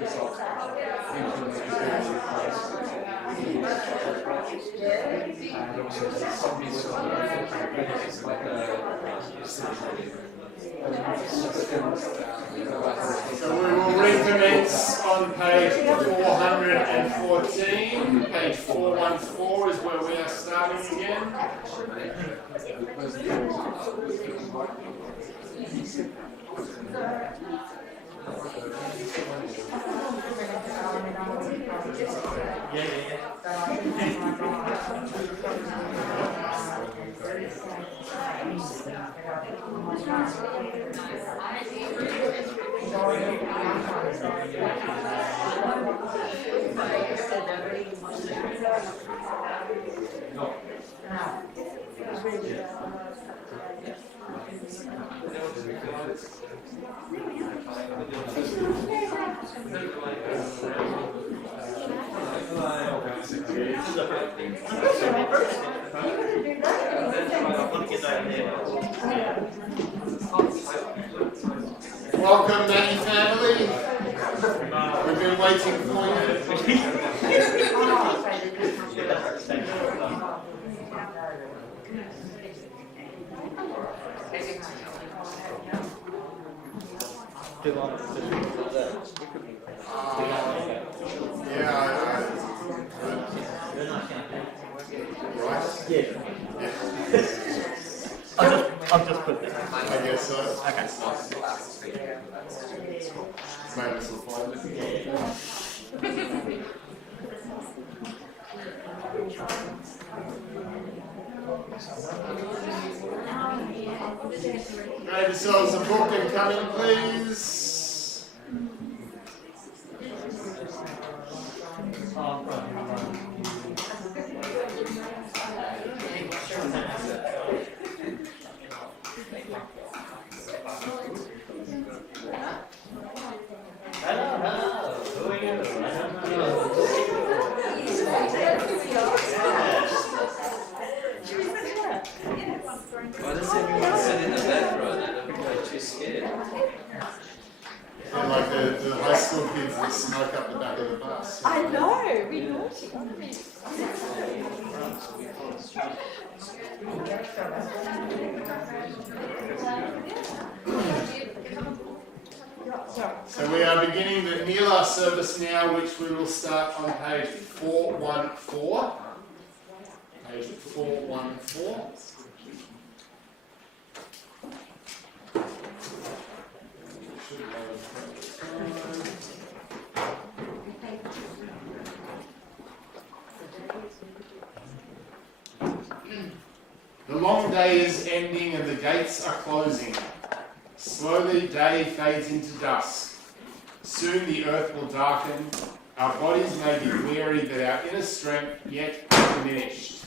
we will recommence on page 414. Page 414 is where we are starting again. Welcome, Manny family. We've been waiting for you. I've just put that. I guess so. Okay. Mavis will find it. Grab yourselves a book and come in, please. Hello, who are you? Why does everyone sit in the back row? They look like too scared. And like the high school kids that smoke up the back of the bus. I know, we naughty, aren't we? So we are beginning the Nila service now, which we will start on page 414. Page 414. The long day is ending and the gates are closing. Slowly day fades into dusk. Soon the earth will darken. Our bodies may be weary, but our inner strength yet undiminished.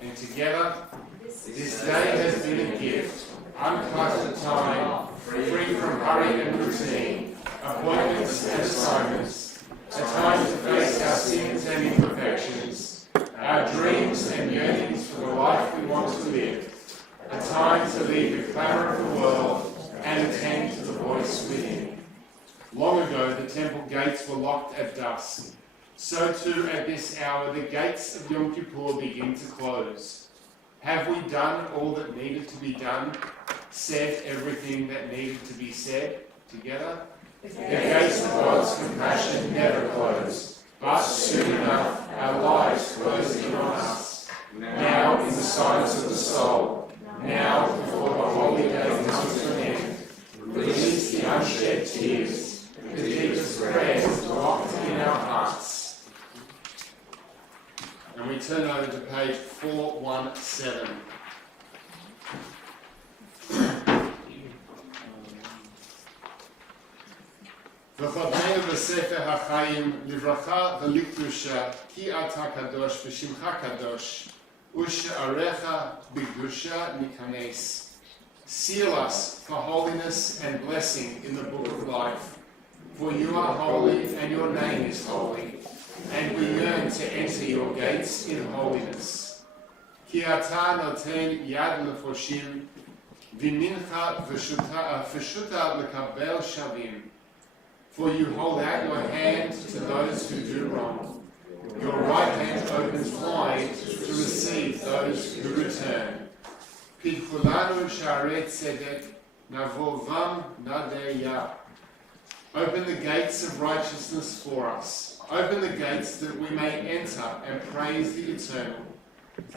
And together, this day has been a gift, uncluttered time, free from hurry and routine, appointments and assignments, a time to face our sins and imperfections, our dreams and yearnings for the life we want to live, a time to leave the clamour of the world and attend to the voice within. Long ago, the temple gates were locked at dusk. So too, at this hour, the gates of Yom Kippur begin to close. Have we done all that needed to be done? Said everything that needed to be said? Together? The gates of God's compassion never close, but soon enough our lives close in on us. Now in the silence of the soul, now before the holy day comes to an end, release the unshed tears, the deepest prayers locked in our hearts. And we turn over to page 417. וחותמנו בספר החיים לברכה ולקדושה כי אתה קדוש ושמך קדוש ושעריך בקדושה ניכנס. Seal us for holiness and blessing in the book of life. For you are holy and your name is holy, and we yearn to enter your gates in holiness. כי אתה נותן יד לפושעים, וימינך פשוטה לקבל שווים. For you hold out your hand to those who do wrong. Your right hand opens wide to receive those who return. Pitkulanu sharet tzedek navovam nadeya. Open the gates of righteousness for us. Open the gates that we may enter and praise the Eternal.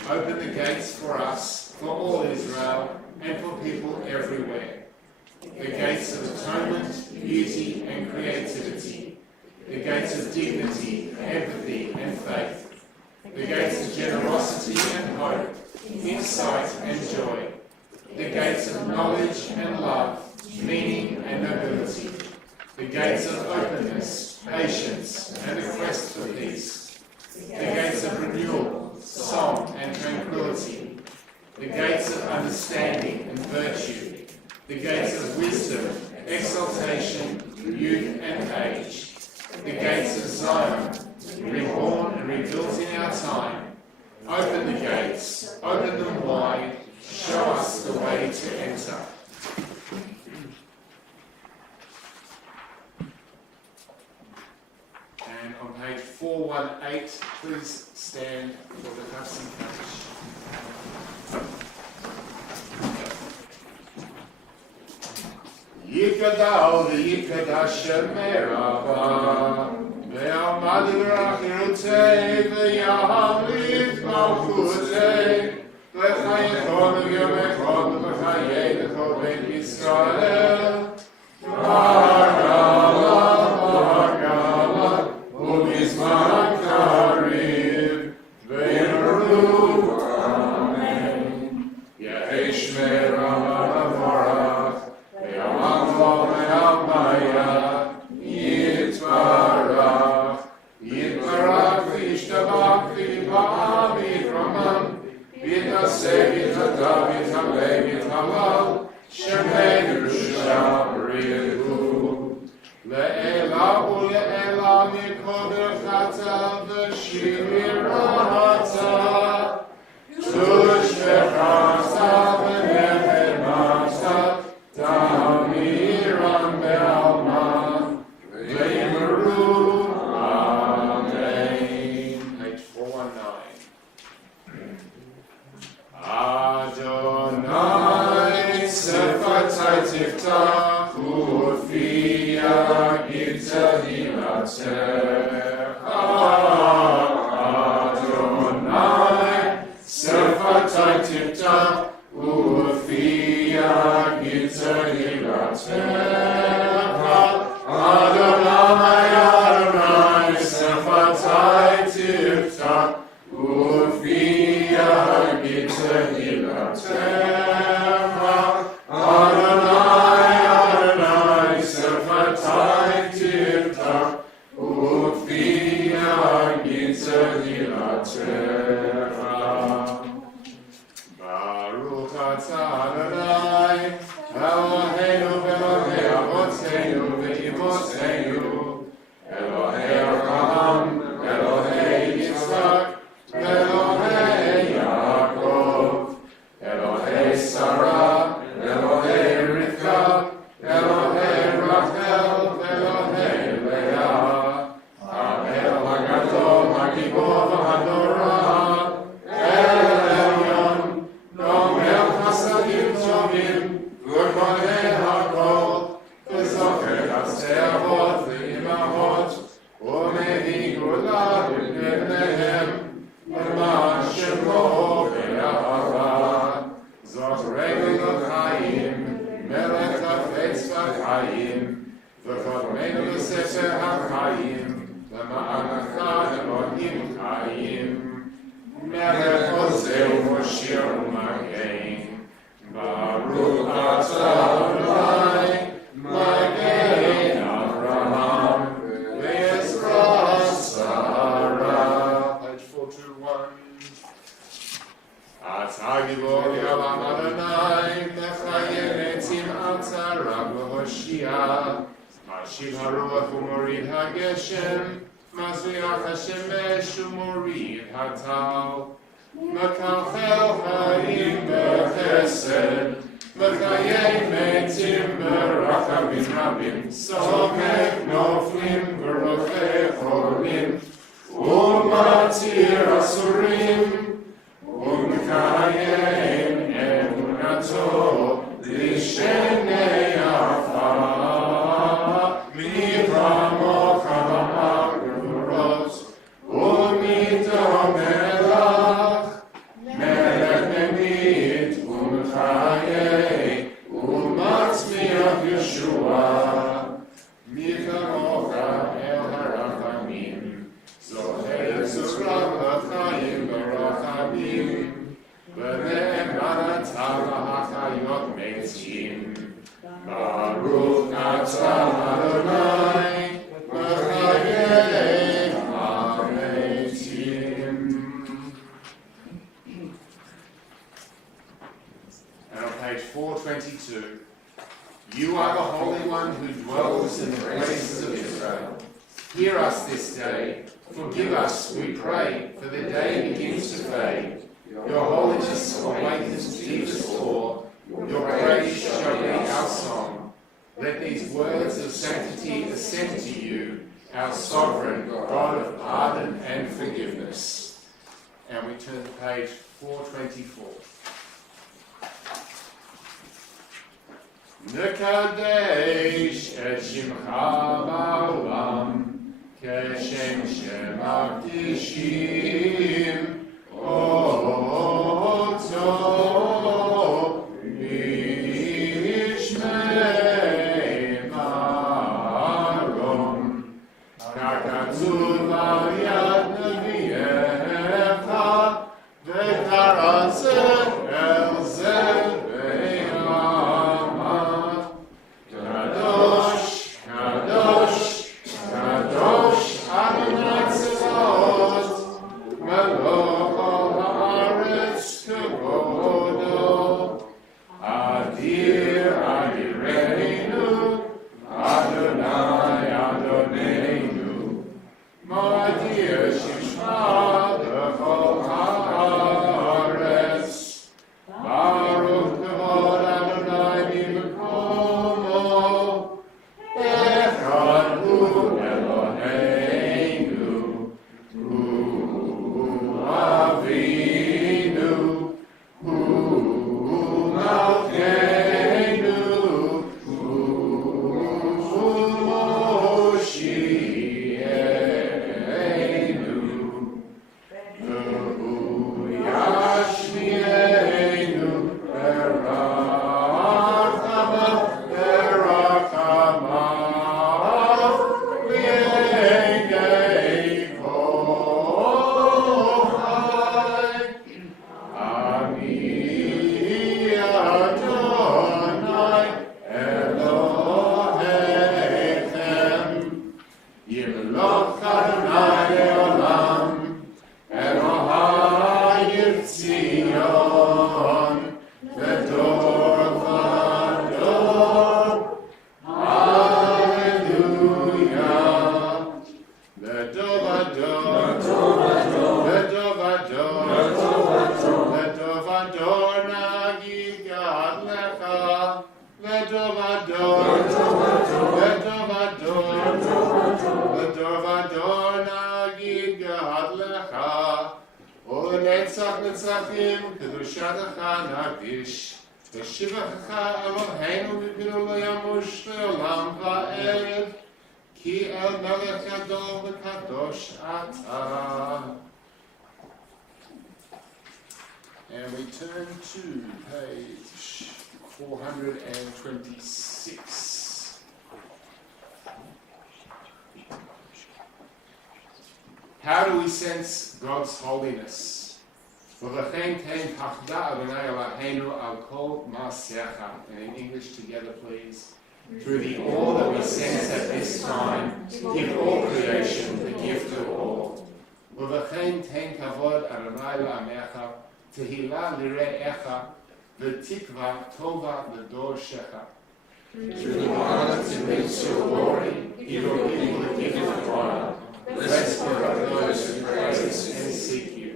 Open the gates for us, for all Israel, and for people everywhere. The gates of atonement, beauty, and creativity. The gates of dignity, empathy, and faith. The gates of generosity and hope, insight and joy. The gates of knowledge and love, meaning and nobility. The gates of openness, patience, and the quest for peace. The gates of renewal, song, and tranquility. The gates of understanding and virtue. The gates of wisdom, exaltation, youth, and age. The gates of Zion, reborn and rebuilt in our time. Open the gates, open them wide, show us the way to enter. And on page 418, please stand for the Hudson page. Yikadal v'yikadash merava ve'amad v'rachirutei ve'yahamlit malchutei v'chayechol v'yomechol v'chayei v'chol beit Yisrael Bargala Ubizman Karib Ve'eru Amen Yehesh Merava Ve'amam Ve'amaya Yitbarach V'ishtabach V'iba'am V'itramam V'yitaseh V'yitadav V'yitamleh V'yitamlal Shemei Yerusha B'rihu Le'ela u'le'ela mikol berchata v'shirata Tushbechata v'nehemata Ta'amiram be'alma Ve'yimeru Amen. Page 419. Adonai Sefatai Tiftach U'fiyah Adonai Sefatai Tiftach U'fiyah Adonai Adonai Sefatai Tiftach U'fiyah Adonai Adonai Sefatai Tiftach U'fiyah Baruch atah Adonai Eloheinu v'Elokei Avotzeinu v'Imotzeinu Elohei Avraham Elohei Yitzchak Elohei Yaakov Elohei Sarah Elohei Rivka Elohei Rachel Elohei Leah El HaGadol HaGibor HaDorah El Elyon Gomel Chasadim Tovim V'Konei HaKol V'Zocher HaSe'avot V'Imahot U'Mevi Gula B'Bneihem L'Ma'an Shemo V'Yahava Zochreinu L'Chaim Melech Hafetz V'Chaim V'Chodmeinu L'Sefer HaChaim L'Ma'anacha Elohim Chaim Melech Ozeh U'Moshir U'Magen Baruch atah Adonai Magen Avraham Ve'ezra Sarah. Page 421. Atah Gibor Yavam Adonai Mechayim Etzim Atah Rab L'Hoshia Mashiv HaRuach U'Morid HaGeshem Mazriach HaShemesh U'Morid HaTal Mekalchel Ha'im B'Chesed Mechayim Etzim B'Rachamim Rabim Somech No Chaye Umatzmiach Yeshua Michamocha El Harachamim Zohei Tzurah L'chaim Barachamim V'ne'emanatah L'hachayot Metzim Baruch Atah Adonai V'chayei HaMetzim. And on page 422, you are the Holy One who dwells in the praises of Israel. Hear us this day. Forgive us, we pray, for the day begins to fade. Your holiness awakens deepest awe. Your praise shall be our song. Let these words of sanctity ascend to you, our sovereign God of pardon and forgiveness. And we turn to page 424. Nekadesh et shimcha ba'olam keshem shemakdishim oto b'shmei marom kakatzuv al yad neviyecha v'karazeh el zeh And we turn to page 426. How do we sense God's holiness? And in English together, please. Through the awe that we sense at this time, give all creation the gift of awe. Tehillah lire'echa, v'tikva tova l'dorshecha. Through the honor to meet your glory, give your people the gift of honor. Blessed are those who praise and seek you.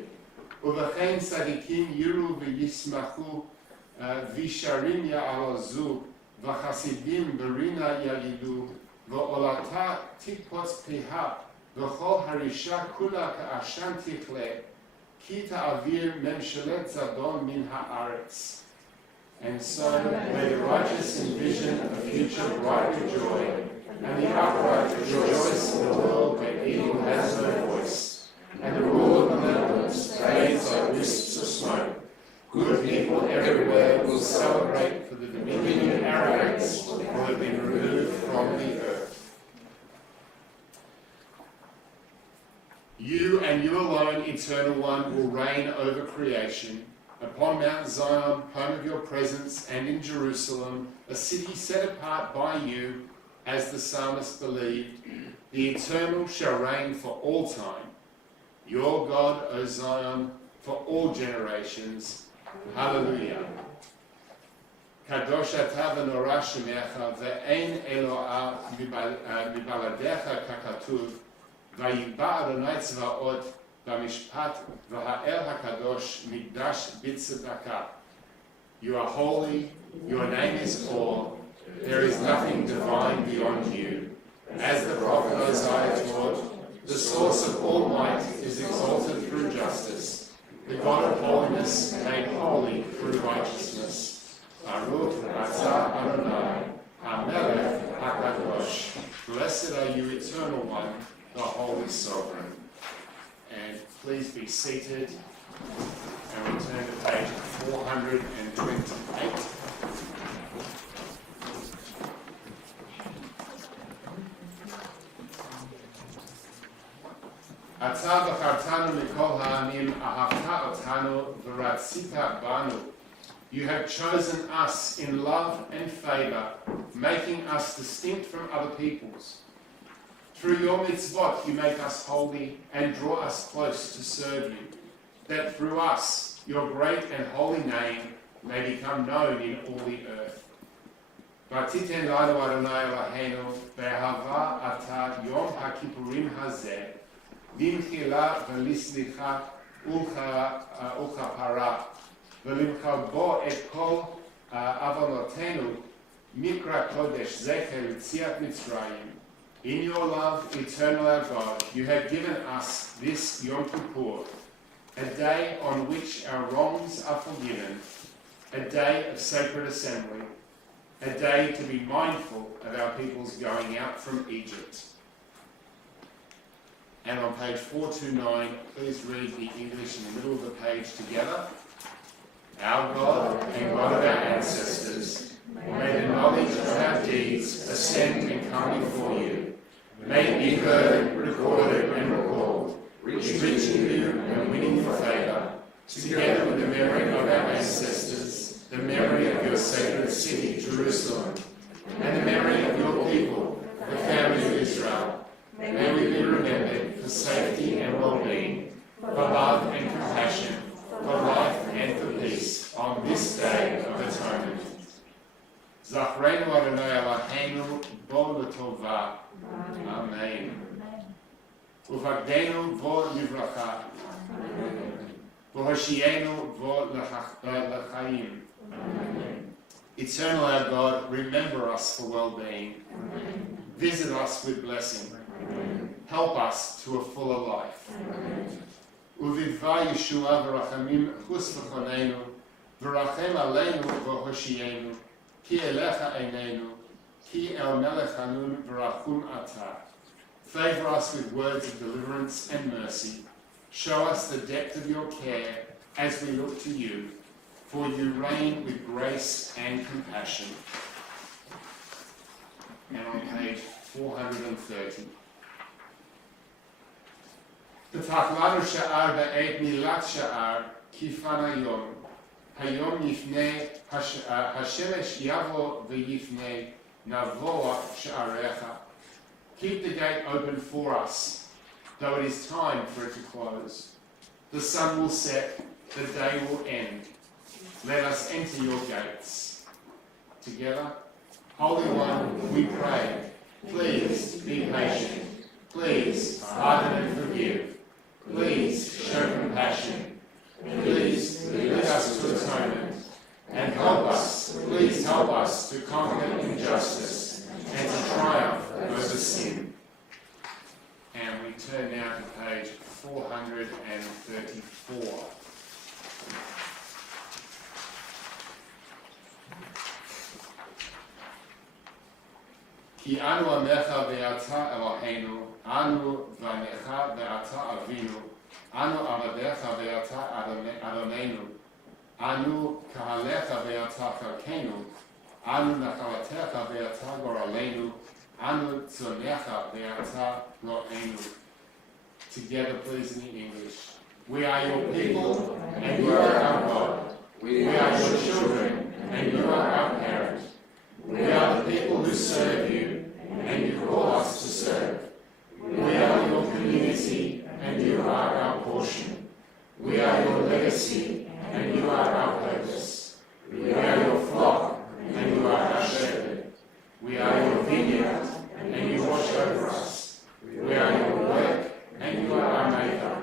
Uv'chein tzadikim yiru v'yismachu, v'sharim ya'alazu, v'chasidim berina yalidu, v'olata tikpotz piha, v'chol harisha kula ka'ashan tichle, Kita avir memshelet zadon min haaretz. And so may the righteous envision a future bright with joy, and the upright rejoice in the world where evil has no voice, and the rule of the Netherlands fades like wisps of smoke. Good people everywhere will celebrate, for the dominion of arrogance will have been removed from the earth. You and you alone, Eternal One, will reign over creation. Upon Mount Zion, home of your presence, and in Jerusalem, a city set apart by you, as the psalmist believed, the Eternal shall reign for all time. Your God, O Zion, for all generations. Hallelujah. Kadosh ata v'norah shemecha, ve'ein Eloah mibaladecha kakatuv, vayikba Adonai tzvaot b'mishpat v'ha'el hakadosh mikdash b'tzedakah. You are holy, your name is Or, there is nothing divine beyond you. As the prophet Isaiah taught, the source of all might is exalted through justice, the God of holiness made holy through righteousness. Baruch atah Adonai, HaMelech HaKadosh. Blessed are you, Eternal One, the Holy Sovereign. And please be seated, and we turn to page 428. אתה בחרתנו מכל העמים, אהבת אותנו ורצית בנו. You have chosen us in love and favor, making us distinct from other peoples. Through your mitzvot you make us holy and draw us close to serve you, that through us your great and holy name may become known in all the earth. ותיתן לנו אדוני אלוהינו באהבה אתה יום הכיפורים הזה, למחילה ולסליחה ולכפרה, ולמחל בו את כל עוונותינו, מקרא קודש זכר ליציאת מצרים. In your love, eternal our God, you have given us this Yom Kippur, a day on which our wrongs are forgiven, a day of sacred assembly, a day to be mindful of our people's going out from Egypt. And on page 429, please read the English in the middle of the page together. Our God and God of our ancestors, may the knowledge of our deeds ascend and come before you. May it be heard, recorded, and recalled, reaching you and winning your favour, together with the memory of our ancestors, the memory of your sacred city, Jerusalem, and the memory of your people, the family of Israel. May we be remembered for safety and well-being, for love and compassion, for life and for peace on this day of atonement. Zachrenu Adonai Eloheinu bo l'tova. Amen. Uvagdenu bo livracha. V'hoshienu bo l'chaim. Eternal our God, remember us for well-being. Visit us with blessing. Help us to a fuller life. Uvidva Yeshua v'rachamim chus v'chonenu, v'rachem aleinu v'hoshienu, ki elecha einenu, ki el melech hanun v'rachum atah. Favor us with words of deliverance and mercy. Show us the depth of your care as we look to you, for you reign with grace and compassion. And on page 430. פתח לנו שער בעת מילת שער, כיפן היום. היום יפנה, השמש יבוא ויפנה, נבוא שעריך. Keep the gate open for us, though it is time for it to close. The sun will set, the day will end. Let us enter your gates. Together, Holy One, we pray, please be patient. Please pardon and forgive. Please show compassion. Please lead us to atonement. And please help us to conquer injustice and to triumph over sin. And we turn now to page 434. כי אנו עמך ואתה אלוהינו, אנו בניך ואתה אבינו, אנו עבדיך ואתה אדוננו, Anu kahalecha ve'ata chalkenu, Anu nachalatecha ve'ata goralenu, Anu tzonecha ve'ata ro'enu. Together, please, in English. We are your people, and you are our God. We are your children, and you are our parent. We are the people who serve you, and you call us to serve. We are your community, and you are our portion. We are your legacy, and you are our purpose. We are your flock, and you are our shepherd. We are your vineyard, and you watch over us. We are your work, and you are our maker.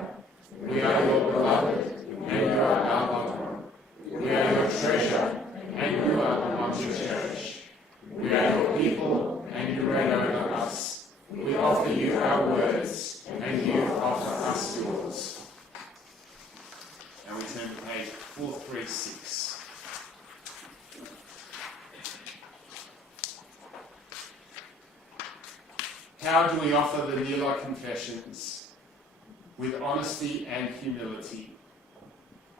We are your beloved, and you are our loved one. We are your treasure, and you are the ones you cherish. We are your people, and you reign over us. We offer you our words, and you offer us yours. And we turn to page 436. How do we offer the Nila confessions? With honesty and humility.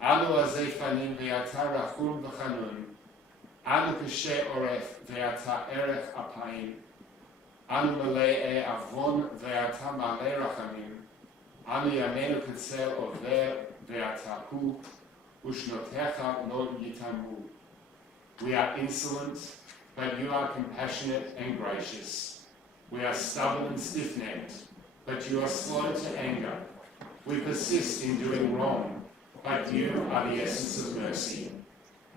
Anu azei fanim ve'ata rachum v'chanun. Anu kashe oref ve'ata erech apayim. Anu male'e avon ve'ata malei rachamim. Anu yamenu ketzel over ve'ata hu. Ushnotecha lo yitamu. We are insolent, but you are compassionate and gracious. We are stubborn and stiff-necked, but you are slow to anger. We persist in doing wrong, but you are the essence of mercy.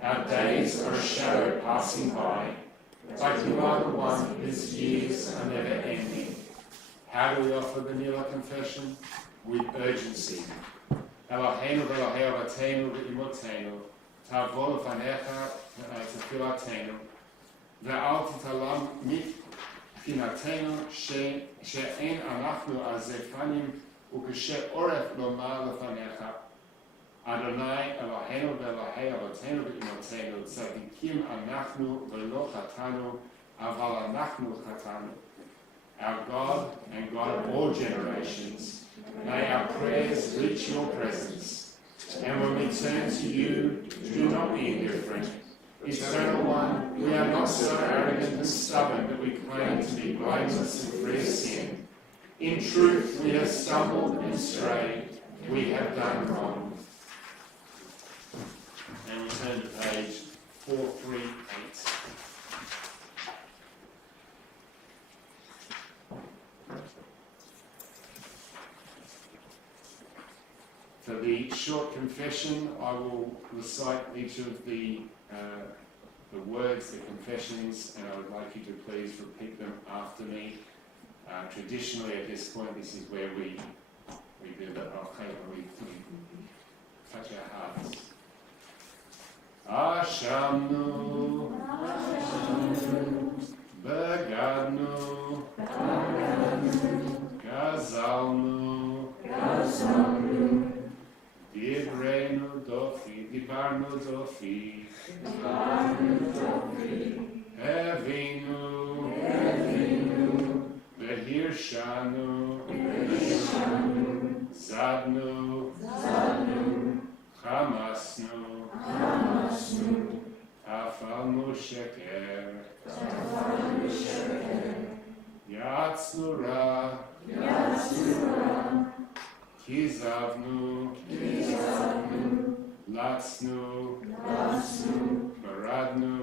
Our days are a shadow passing by, but you are the one whose years are never ending. How do we offer the Nila confession? With urgency. Eloheinu v'Elokei Avotenu v'Imotenu, ta'avon lefanecha tefilatenu, ve'al titalam מבחינתנו שאין אנחנו הזפנים וכשעורף לומר לפניך אדוני אלוהינו ואלוהי אבותינו ואמותינו צדיקים אנחנו ולא חטאנו אבל אנחנו חטאנו. Our God and God of all generations, may our prayers reach your presence, and when we turn to you, do not be indifferent. Eternal One, we are not so arrogant and stubborn that we claim to be blameless and free of sin. In truth, we have stumbled and strayed. We have done wrong. And we turn to page 438. For the short confession, I will recite each of the words, the confessions, and I would like you to please repeat them after me. Traditionally, at this point, this is where we do the we touch our hearts. Ashamnu, Begadnu, Gazalnu, Dibrenu Dofi, Dibarnu Dofi, Evinu, Behirshanu, Zadnu, Chamasnu, Afalnu Sheker, Yatznu Ra, Kizavnu, Latznu, Baradnu,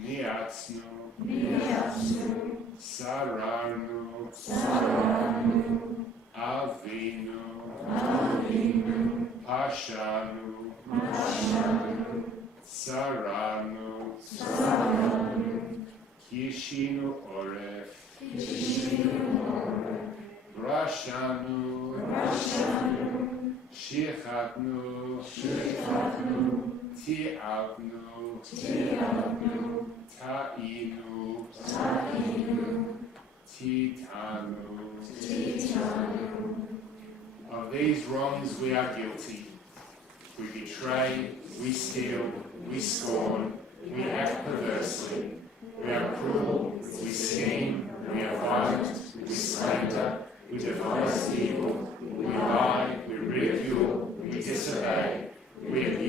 Niatznu, Sararnu, Avinu, Pashanu, Saranu, Kishinu Oref, Rashanu, Shichatnu, Ti'avnu, Ta'inu, Titanu. Of these wrongs we are guilty. We betray, we steal, we scorn, we act perversely. We are cruel, we scheme, we are violent, we slander, we devise evil, we lie, we ridicule, we disobey, we abuse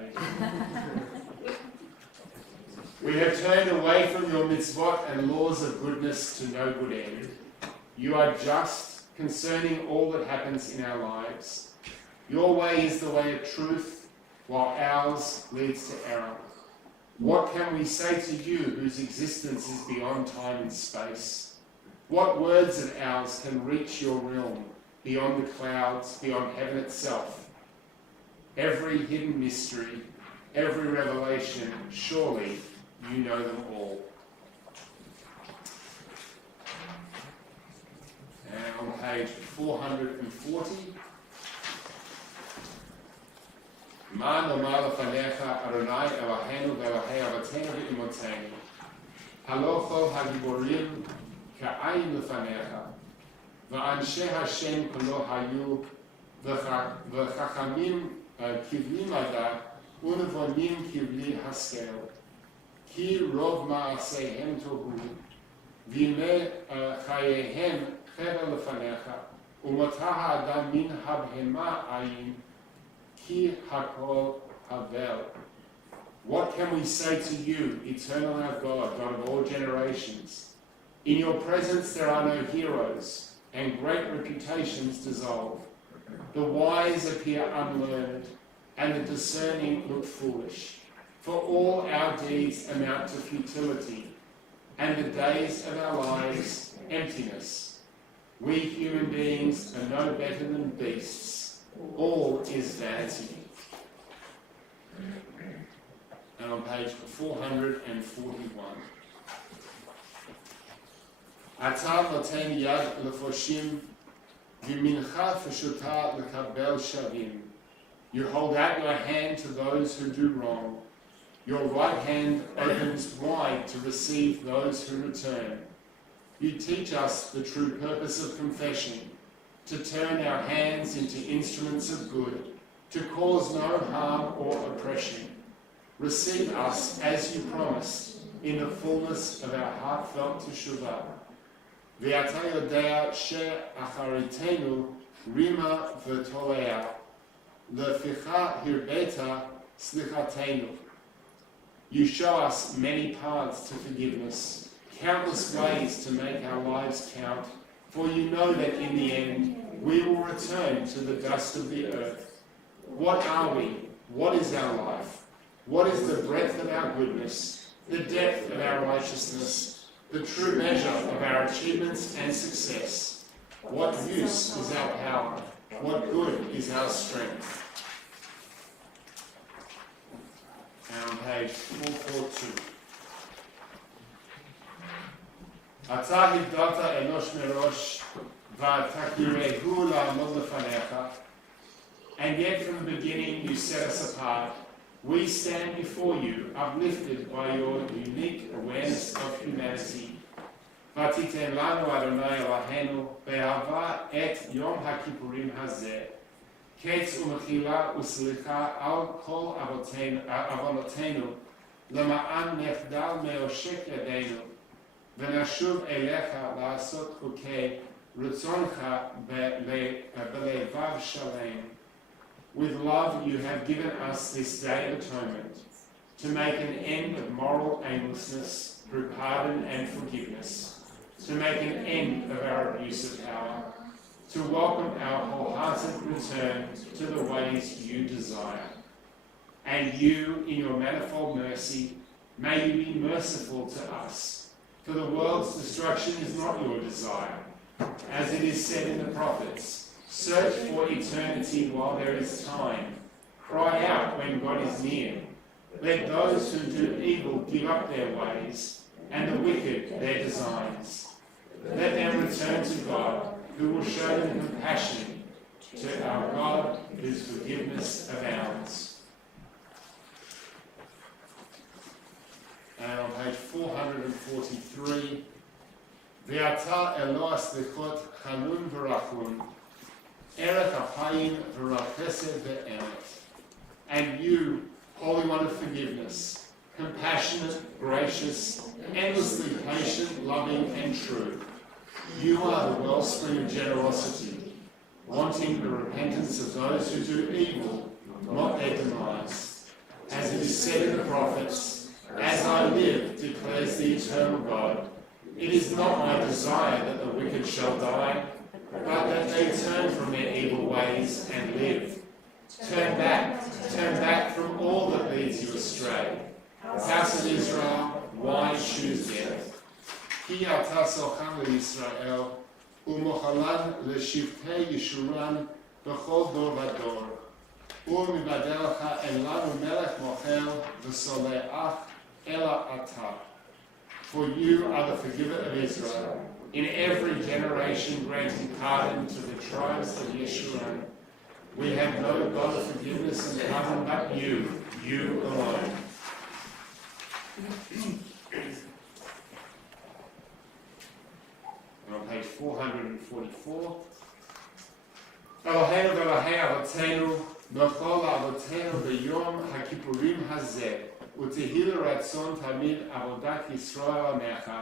page. We have turned away from your mitzvot and laws of goodness to no good end. You are just concerning all that happens in our lives. Your way is the way of truth, while ours leads to error. What can we say to you whose existence is beyond time and space? What words of ours can reach your realm, beyond the clouds, beyond heaven itself? Every hidden mystery, every revelation, surely you know them all. And on page 440, Ma nomar lefanecha Adonai Eloheinu ve'Elokei Avotenu ve'imotenu halochol hagiborim ka'ayin lefanecha va'anshe Hashem kolo hayu v'chachamim kivli mada unevonim kivli haskel ki rov ma'aseihem tohu v'imei chayehem chevel lefanecha umotah ha'adam min habhema ayin ki hakol havel. What can we say to you, eternal our God, God of all generations? In your presence there are no heroes, and great reputations dissolve. The wise appear unlearned, and the discerning look foolish. For all our deeds amount to futility, and the days of our lives emptiness. We human beings are no better than beasts. All is vanity. And on page 441. Ata noten yad lefoshim v'mincha feshuta lekabel shavim. You hold out your hand to those who do wrong. Your right hand opens wide to receive those who return. You teach us the true purpose of confession, to turn our hands into instruments of good, to cause no harm or oppression. Receive us as you promised in the fullness of our heartfelt teshuvah. Ve'ata yodea she'acharitenu rima v'tolea leficha hirbeta slichatenu. You show us many paths to forgiveness, countless ways to make our lives count, for you know that in the end we will return to the dust of the earth. What are we? What is our life? What is the breadth of our goodness, the depth of our righteousness, the true measure of our achievements and success? What use is our power? What good is our strength? And on page 442. אתה הגדרת אנוש מראש ותכירהו לעמוד לפניך. And yet from the beginning you set us apart. We stand before you, uplifted by your unique awareness of humanity. ותיתן לנו אדוני אלוהינו באהבה את יום הכיפורים הזה, קץ ומחילה וסליחה על כל עוונותינו, למען נחדל מעושק ידינו. ונשוב אליך לעשות חוקי רצונך בלבב שלם. With love you have given us this day of atonement, to make an end of moral aimlessness through pardon and forgiveness, to make an end of our abuse of power, to welcome our wholehearted return to the ways you desire. And you, in your manifold mercy, may you be merciful to us. For the world's destruction is not your desire. As it is said in the prophets, search for eternity while there is time. Cry out when God is near. Let those who do evil give up their ways, and the wicked their designs. Let them return to God, who will show them compassion, to our God, whose forgiveness abounds. And on page 443, Ve'ata Eloah slichot chanun v'rachum, erech apayim v'rachesed ve'emet. And you, Holy One of forgiveness, compassionate, gracious, endlessly patient, loving and true. You are the wellspring of generosity, wanting the repentance of those who do evil, not their demise. said in the prophets, "As I live, declares the eternal God, it is not my desire that the wicked shall die, but that they turn from their evil ways and live. Turn back from all that leads you astray. House of Israel, why choose death? Ki ata sochan leYisrael, u'mochalan l'shivtei Yeshurun b'chol dor v'dor. U'mibadelecha en lanu melech mochel v'soleach ela ata. For you are the forgiver of Israel, in every generation granting pardon to the tribes of Yeshurun. We have no God of forgiveness and pardon but you alone." And on page 444, Eloheinu v'Elahei Avotenu, b'chol avotenu b'yom HaKippurim hazeh, u'tehil ratzon tamid avodat Yisrael amecha,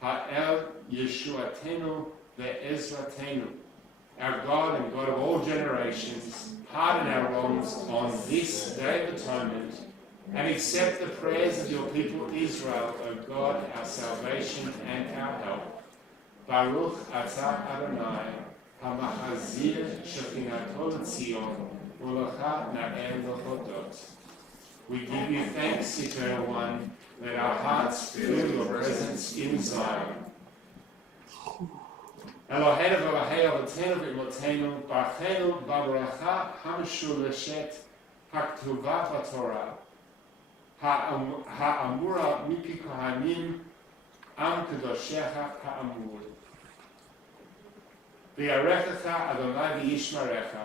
ha'el Yeshuatenu ve'ezratenu. Our God and God of all generations, pardon our wrongs on this day of atonement, and accept the prayers of your people Israel, O God, our salvation and our help. Baruch atah Adonai, hamachazir shechinato l'Tzion, u'lecha na'el l'chodot. We give you thanks, Eternal One, let our hearts feel your presence in Zion. Eloheinu v'Elahei Avotenu v'Imotenu, Barchenu b'Baracha hameshuleshet haktuva b'Torah, ha'amura mipi kohanim am kedoshecha ha'amur. V'yarechecha Adonai v'yishmarecha.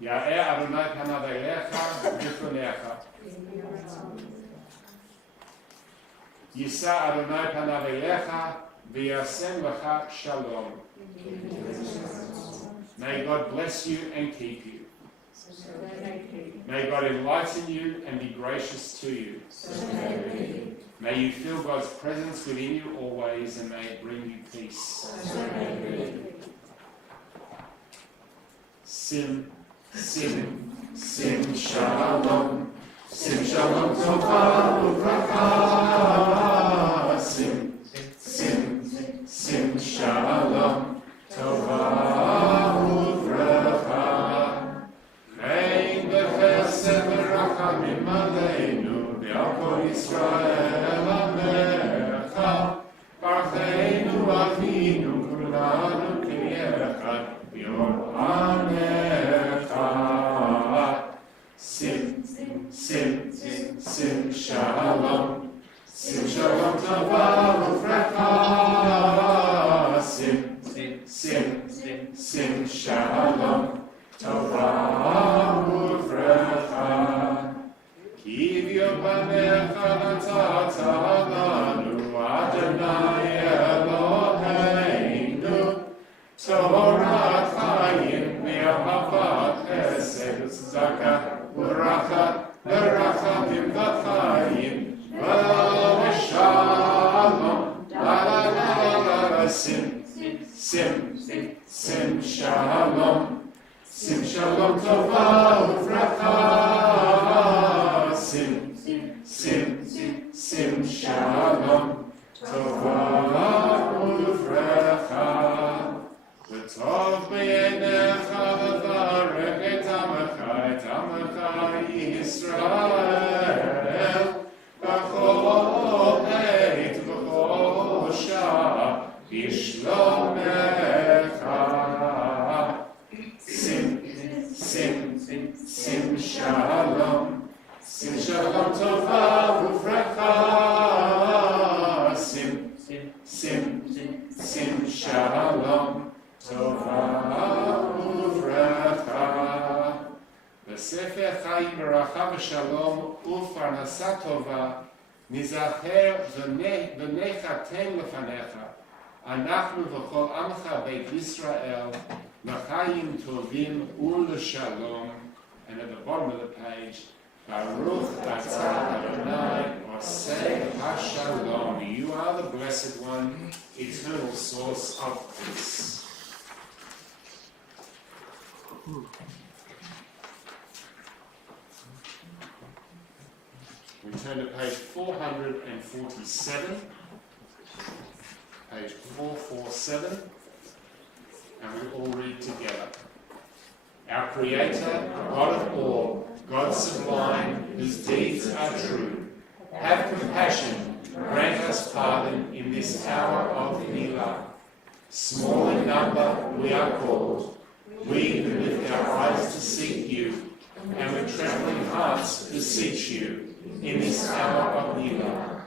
Ya'er Adonai panav elecha v'chunecha. Yisa Adonai panav elecha v'yasem lecha shalom. May God bless you and keep you. May God enlighten you and be gracious to you. May you feel God's presence within you always, and may it bring you peace. Sim shalom. Sim shalom tova uvracha. Sim shalom tova uvracha. Rein b'chesed v'rachamim aleinu v'al kol Yisrael amecha. Barcheinu avinu kulanu k'yechad v'yor amecha. Sim shalom. Sim shalom tova uvracha. Sim shalom tova uvracha. Kivyo panecha natata lanu Adonai Eloheinu, Torah chayim v'ahavat chesed tzedakah u'racha v'rachamim v'chayim v'shalom. La la la la la. Sim shalom. Sim shalom tova uvracha. Sim shalom tova uvracha. V'tov b'yinecha v'varech et amecha Yisrael b'chol eit v'chol shah b'shlomecha. Sim shalom. Sim shalom tova uvracha. Sim shalom tova uvracha. V'sefer chayim b'racha v'shalom u'farnasa tova nizacher v'nechaten lefanecha. Anachnu v'chol amcha Beit Yisrael l'chayim tovim u'l'shalom. And at the bottom of the page, Baruch atah Adonai oseh hashalom. You are the blessed one, eternal source of peace. We turn to page 447. Page 447. And we all read together. Our Creator, God of all, God sublime, whose deeds are true, have compassion, grant us pardon in this hour of Milah. Small in number we are called, we who lift our eyes to seek you, and with trembling hearts beseech you in this hour of Milah.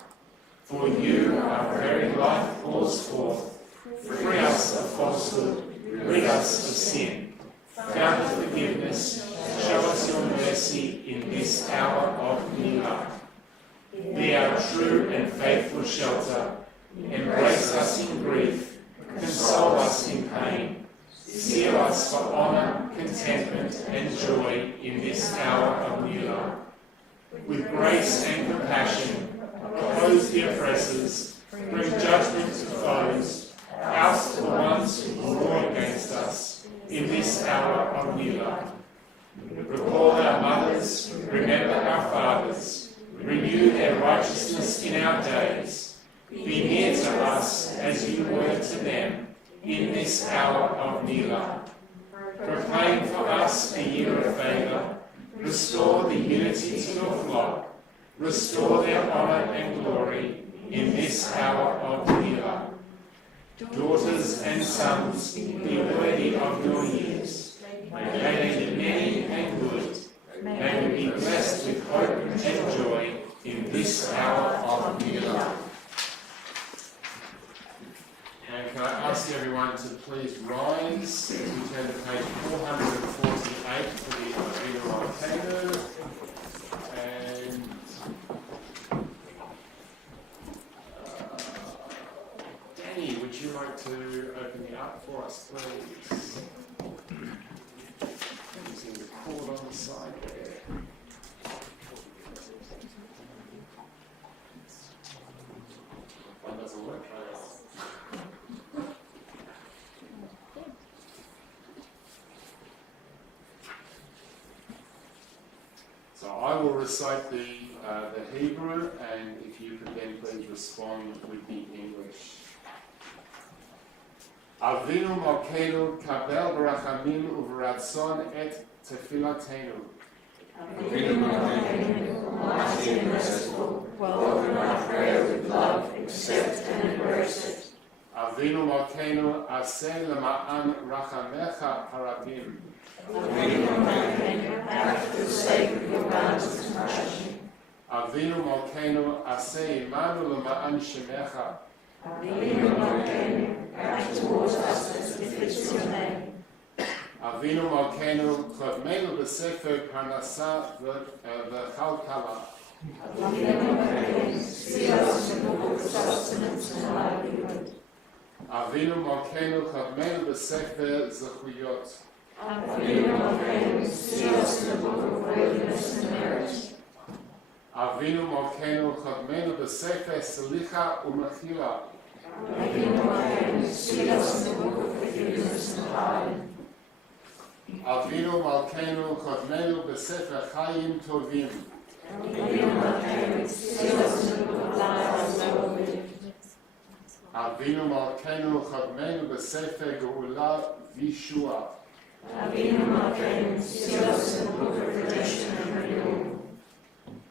For you, our very life pours forth. Free us of falsehood, rid us of sin. Fount of forgiveness, show us your mercy in this hour of Milah. Be our true and faithful shelter. Embrace us in grief, console us in pain. Seal us for honour, contentment and joy in this hour of Milah. With grace and compassion, oppose the oppressors, bring judgment to foes, oust the ones who war against us in this hour of Milah. Recall our mothers, remember our fathers, renew their righteousness in our days. Be near to us as you were to them in this hour of Milah. Proclaim for us a year of favour, restore the unity to your flock, restore their honour and glory in this hour of Milah. Daughters and sons, be worthy of your years. May they be many and good. May we be blessed with hope and joy in this hour of Milah. And can I ask everyone to please rise as we turn to page 448 for the Avinu Malkeinu. And Danny, would you like to open the up for us, please? Using the cord on the side there. One doesn't work very well. So I will recite the Hebrew, and if you could then please respond with the English. Avinu Malkeinu kabel b'rachamim u'v'ratzon et tefilatenu. Avinu Malkeinu, mighty and merciful, welcome our prayer with love, accept and embrace it. Avinu Malkeinu aseh lema'an rachamecha harabim. Avinu Malkeinu, act for the sake of your boundless compassion. Avinu Malkeinu aseh imanu lema'an shemecha. Avinu Malkeinu, act towards us as befits your name. Avinu Malkeinu kodmenu b'sefer parnasa v'chalkala. Avinu Malkeinu, see us in the book of sustenance and livelihood. Avinu Malkeinu kodmenu b'sefer zechuyot. Avinu Malkeinu, see us in the book of worthiness and merit. Avinu Malkeinu kodmenu b'sefer selicha u'mechila. Avinu Malkeinu, see us in the book of forgiveness and pardon. Avinu Malkeinu kodmenu b'sefer chayim tovim. Avinu Malkeinu, see us in the book of life well lived. Avinu Malkeinu kodmenu b'sefer geula v'yishua. Avinu Malkeinu, see us in the book of redemption and renewal.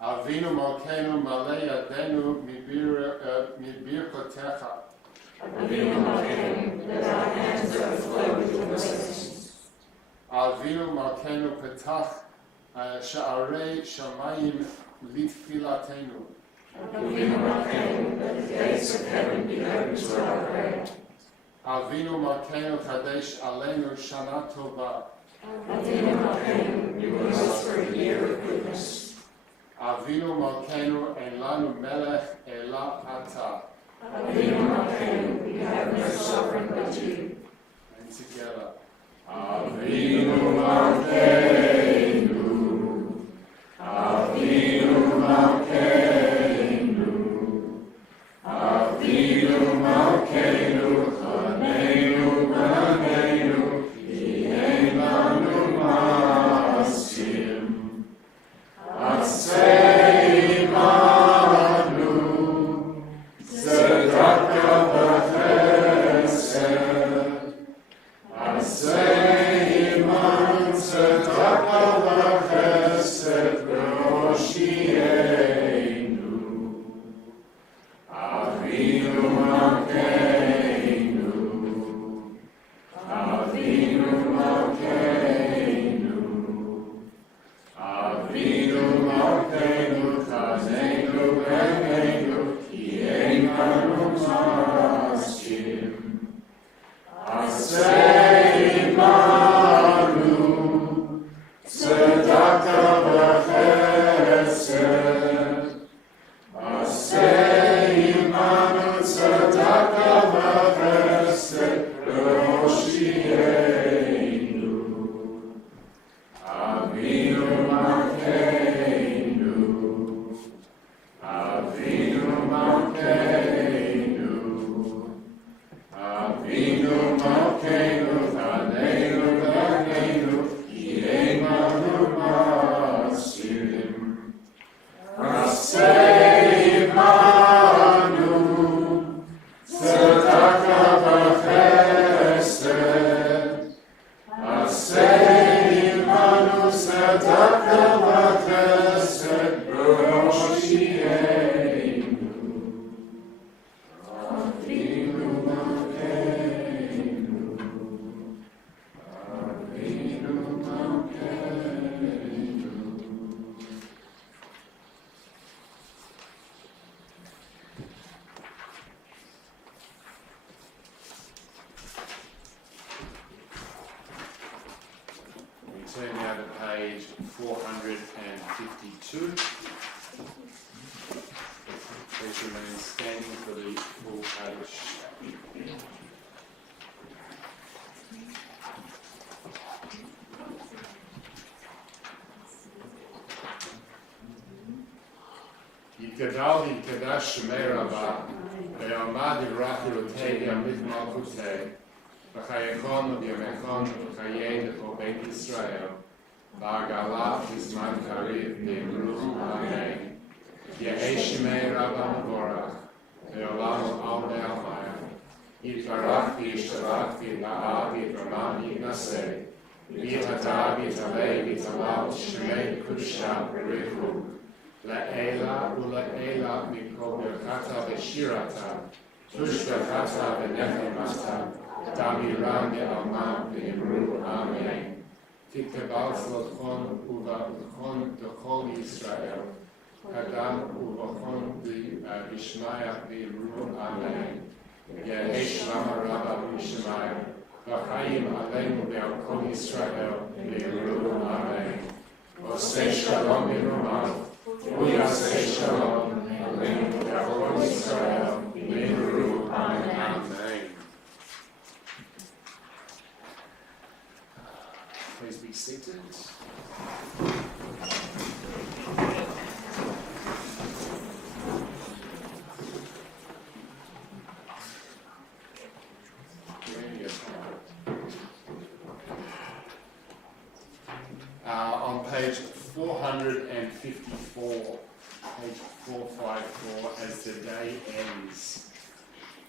Avinu Malkeinu malei yadenu mibirkotecha. Avinu Malkeinu, let our hands overflow with your blessings. Avinu Malkeinu petach sha'arei shamayim litfilatenu. Avinu Malkeinu, let the gates of heaven be open to our prayer. Avinu Malkeinu kadesh aleinu shana tova. Avinu Malkeinu, bring us for a year of goodness. Avinu Malkeinu en lanu melech ela ata. Avinu Malkeinu, we have no sovereign but you. And together. Avinu Malkeinu, Avinu Malkeinu, Avinu Malkeinu, Chaneinu B'neinu, Ye'en lanu masim, Aseh Hoshieinu, Avinu Malkeinu, Avinu Malkeinu, Avinu Malkeinu, Chazeinu V'Einu, Ki Eimanu Maskim, Aseh Imanu, Tzedakah v'chesed, Aseh Imanu, Tzedakah v'chesed, V'Hoshieinu, Avinu Malkeinu, Avinu Malkeinu, Avinu Malkeinu, Chaneinu v'Aneinu, Ki Eimanu Maskim, Aseh Imanu, Tzedakah v'chesed, Aseh Imanu, Tzedakah v'chesed, V'Hoshieinu, Avinu Malkeinu, Avinu Malkeinu. We turn now to page 452. Please remain standing for the full page. יתגדל ויתקדש שמי רבה, ויעמד יברח אלוקי וימליך מלכותי, וחייכון ובימיכון וחיי לכל בית ישראל, והגאלה בזמן קריב ואמרו אמן. יהי שמי רבה מבורך, לעולם על ועלמיה. יתברך וישתבח ויתנאה ויתרומם ויתנשא, ויתהדר ויתעלה ויתהלל שמי קדושה בריחו. לעילה ולעילה מכל ברכתה ושירתה, תושבחתה ונחמתה, דמירם בעלמם ואמרו אמן. תתקבל צלחון וברכון בכל ישראל, קדם וברכון בשמיא ואמרו אמן. יהי שלמה רבה בשמיא, וחיים עלינו ועל כל ישראל ואמרו אמן. עושה שלום במרומיו, הוא יעשה שלום עלינו ועל כל ישראל ואמרו אמן. Please be seated. On page 454, page 454, as the day ends.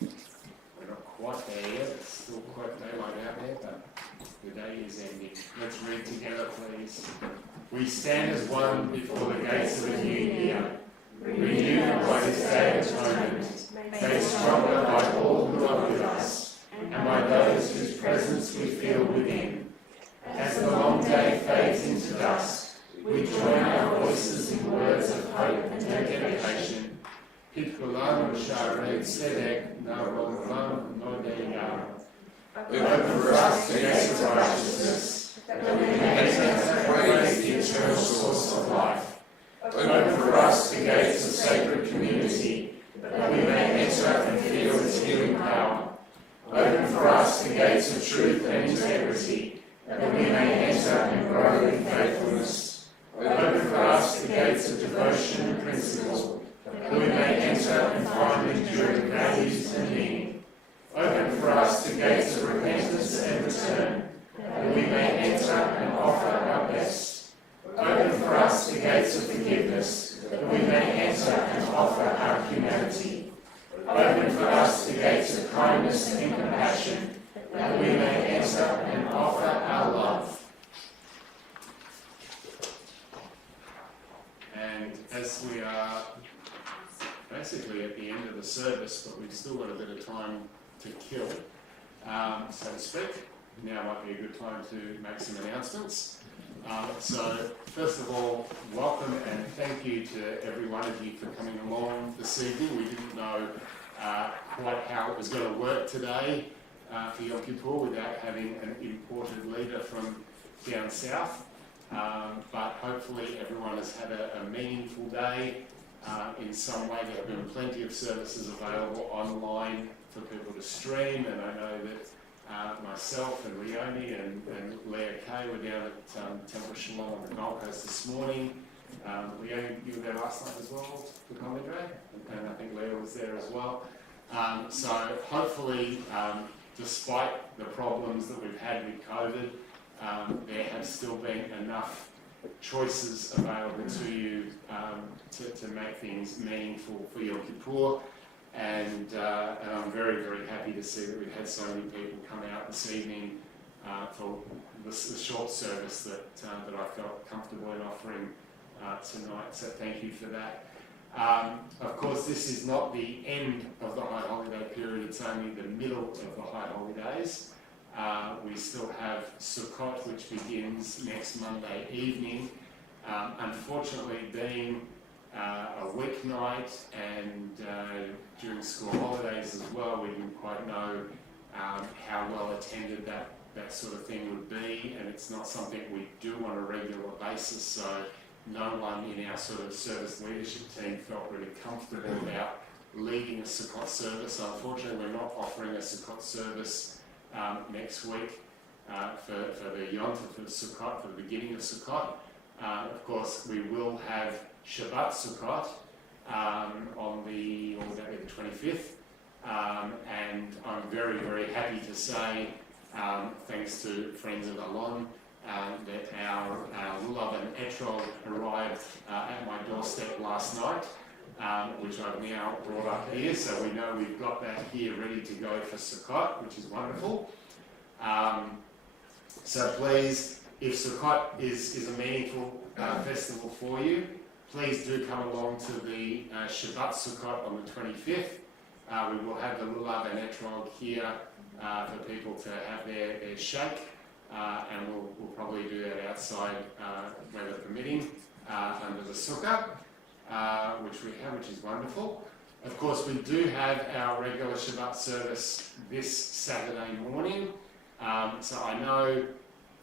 We're not quite there yet, it's still quite daylight out there, but the day is ending. Let's read together, please. We stand as one before the gates of a new year, renewed by this day of atonement, made stronger by all who are with us, and by those whose presence we feel within. As the long day fades into dusk, we join our voices in words of hope and dedication. Hitkulanu Sharei Tzedek Narolam Nodeya. Open for us the gates of righteousness, that we may enter and praise the eternal source of life. Open for us the gates of sacred community, that we may enter and feel its healing power. Open for us the gates of truth and integrity, that we may enter and grow in faithfulness. Open for us the gates of devotion and principle, that we may enter and find enduring values and meaning. Open for us the gates of repentance and return, that we may enter and offer our best. Open for us the gates of forgiveness, that we may enter and offer our humanity. Open for us the gates of kindness and compassion, that we may enter and offer our love. And as we are basically at the end of the service, but we've still got a bit of time to kill, so to speak, now might be a good time to make some announcements. So first of all, welcome and thank you to every one of you for coming along this evening. We didn't know quite how it was going to work today for Yom Kippur without having an imported leader from down south. But hopefully everyone has had a meaningful day in some way. There have been plenty of services available online for people to stream, and I know that myself and Leonie and Leah Kay were down at Temple Shalom on the Gold Coast this morning. Leonie, you were there last night as well for Comedy Day, and I think Leah was there as well. So hopefully, despite the problems that we've had with COVID, there have still been enough choices available to you to make things meaningful for Yom Kippur. And I'm very, very happy to see that we've had so many people come out this evening for the short service that I felt comfortable in offering tonight. So thank you for that. Of course, this is not the end of the high holiday period, it's only the middle of the high holidays. We still have Sukkot, which begins next Monday evening. Unfortunately, being a weeknight and during school holidays as well, we didn't quite know how well attended that sort of thing would be, and it's not something we do on a regular basis, so no one in our sort of service leadership team felt really comfortable about leading a Sukkot service. Unfortunately, we're not offering a Sukkot service next week for the Yom for Sukkot, for the beginning of Sukkot. Of course, we will have Shabbat Sukkot on the 25th, and I'm very, very happy to say, thanks to friends of Alon, that our lulav and etrog arrived at my doorstep last night, which I've now brought up here, so we know we've got that here ready to go for Sukkot, which is wonderful. So please, if Sukkot is a meaningful festival for you, please do come along to the Shabbat Sukkot on the 25th. We will have the lulav and etrog here for people to have their shake, and we'll probably do that outside, weather permitting, under the sukkah, which we have, which is wonderful. Of course, we do have our regular Shabbat service this Saturday morning. So I know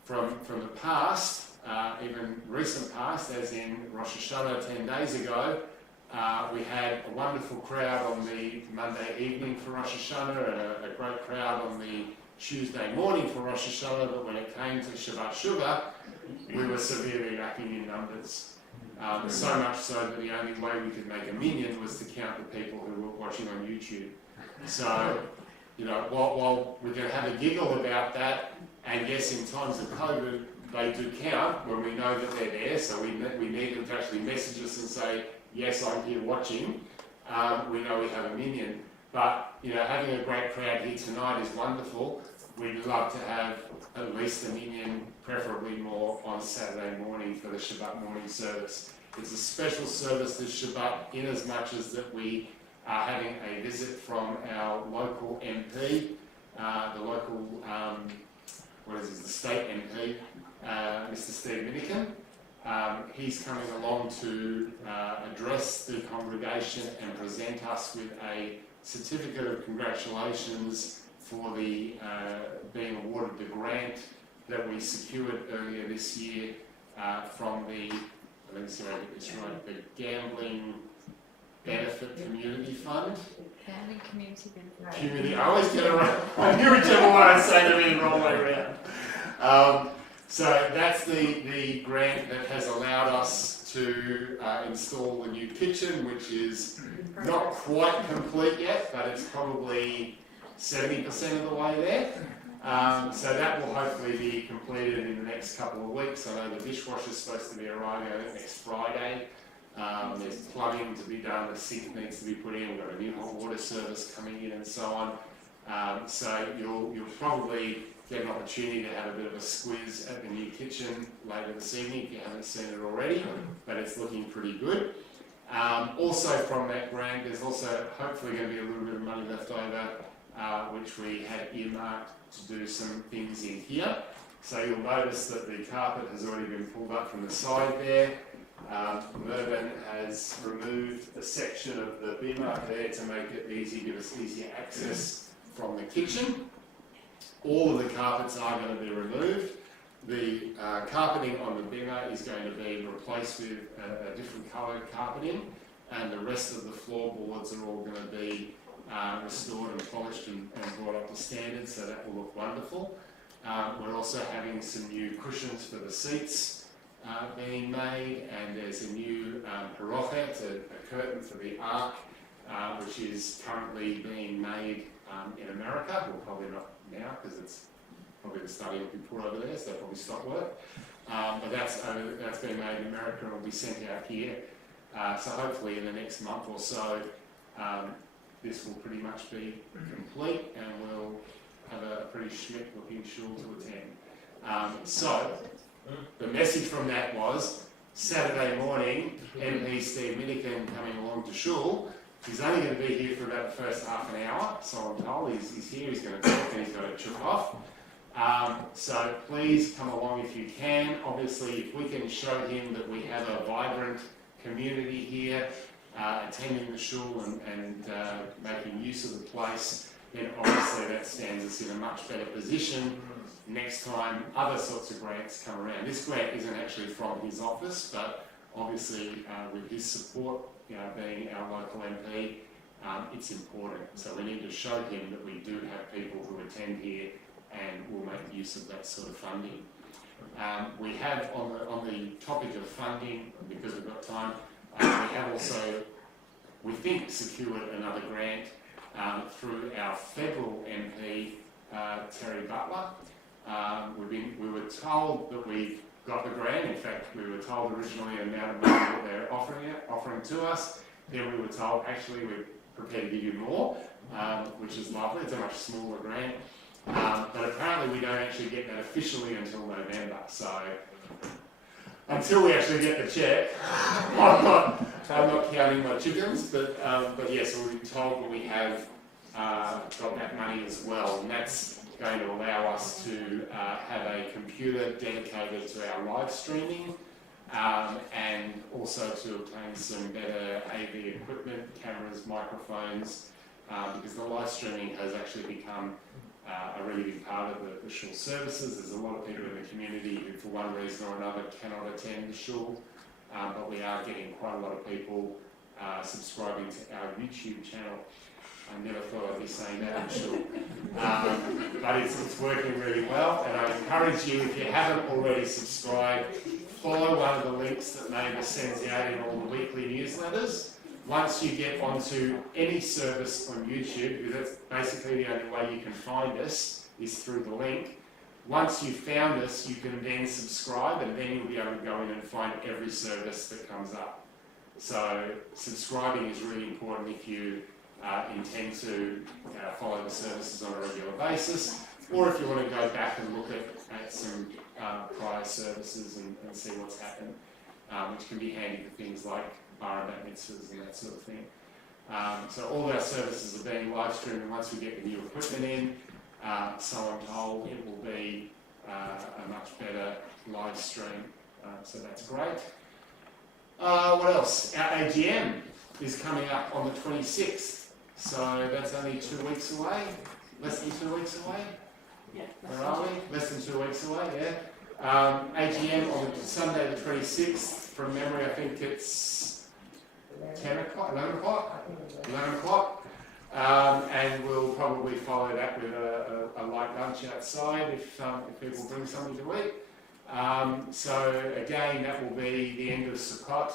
from the past, even recent past, as in Rosh Hashanah 10 days ago, we had a wonderful crowd on the Monday evening for Rosh Hashanah and a great crowd on the Tuesday morning for Rosh Hashanah, but when it came to Shabbat Sugar, we were severely lacking in numbers. So much so that the only way we could make a minyan was to count the people who were watching on YouTube. So, you know, while we can have a giggle about that, and yes, in times of COVID, they do count when we know that they're there, so we need them to actually message us and say, yes, I'm here watching. We know we have a minyan. But, you know, having a great crowd here tonight is wonderful. We'd love to have at least a minyan, preferably more, on Saturday morning for the Shabbat morning service. It's a special service this Shabbat, in as much as that we are having a visit from our local MP, the local, the state MP, Mr. Steve Minikin. He's coming along to address the congregation and present us with a certificate of congratulations for the being awarded the grant that we secured earlier this year from the, let me see if I get this right, the Gambling Benefit Community Fund. Gambling Community Benefit. Community, I always get it right. I knew whichever one I say to me the wrong way around. So that's the grant that has allowed us to install the new kitchen, which is not quite complete yet, but it's probably 70% of the way there. So that will hopefully be completed in the next couple of weeks. I know the dishwasher is supposed to be arriving next Friday. There's plumbing to be done, the sink needs to be put in, we've got a new hot water service coming in and so on. So you'll probably get an opportunity to have a bit of a squiz at the new kitchen later this evening if you haven't seen it already, but it's looking pretty good. Also from that grant, there's also hopefully going to be a little bit of money left over, which we had earmarked to do some things in here. So you'll notice that the carpet has already been pulled up from the side there. Mervyn has removed a section of the beam up there to make it easy, give us easier access from the kitchen. All of the carpets are going to be removed. The carpeting on the bimmer is going to be replaced with a different coloured carpeting, and the rest of the floorboards are all going to be restored and polished and brought up to standard, so that will look wonderful. We're also having some new cushions for the seats being made, and there's a new parochet, a curtain for the ark, which is currently being made in America. Well, probably not now because it's probably the study will be put over there, so they'll probably stop work. But that's being made in America and will be sent out here. So hopefully in the next month or so, this will pretty much be complete, and we'll have a pretty schmick looking shul to attend. So the message from that was Saturday morning, MP Steve Minikin coming along to shul. He's only going to be here for about the first half an hour, so I'm told he's here, he's going to talk, and he's got to chuck off. So please come along if you can. Obviously, if we can show him that we have a vibrant community here, attending the shul and making use of the place, then obviously that stands us in a much better position next time other sorts of grants come around. This grant isn't actually from his office, but obviously with his support, being our local MP, it's important. So we need to show him that we do have people who attend here and will make use of that sort of funding. We have, on the topic of funding, because we've got time, we have also, we think, secured another grant through our federal MP, Terry Butler. We were told that we got the grant. In fact, we were told originally the amount of money that they're offering to us. Then we were told, actually, we're prepared to give you more, which is lovely. It's a much smaller grant. But apparently we don't actually get that officially until November. So until we actually get the check, I'm not counting my chickens. But yes, we've been told that we have got that money as well, and that's going to allow us to have a computer dedicated to our live streaming, and also to obtain some better AV equipment, cameras, microphones, because the live streaming has actually become a really big part of the shul services. There's a lot of people in the community who, for one reason or another, cannot attend the shul, but we are getting quite a lot of people subscribing to our YouTube channel. I never thought I'd be saying that in shul, but it's working really well, and I encourage you, if you haven't already subscribed, follow one of the links that Neighbour sends out in all the weekly newsletters. Once you get onto any service on YouTube, because that's basically the only way you can find us, is through the link. Once you've found us, you can then subscribe, and then you'll be able to go in and find every service that comes up. So subscribing is really important if you intend to follow the services on a regular basis, or if you want to go back and look at some prior services and see what's happened, which can be handy for things like bar and bat mitzvahs and that sort of thing. So all our services are being live streamed, and once we get the new equipment in, so I'm told it will be a much better live stream, so that's great. What else? Our AGM is coming up on the 26th, so that's only 2 weeks away, less than 2 weeks away. Yeah. Where are we? Less than 2 weeks away, yeah. AGM on Sunday the 26th. From memory, I think it's 10 o'clock, 11 o'clock? 11 o'clock. And we'll probably follow that with a light lunch outside if people bring something to eat. So again, that will be the end of Sukkot,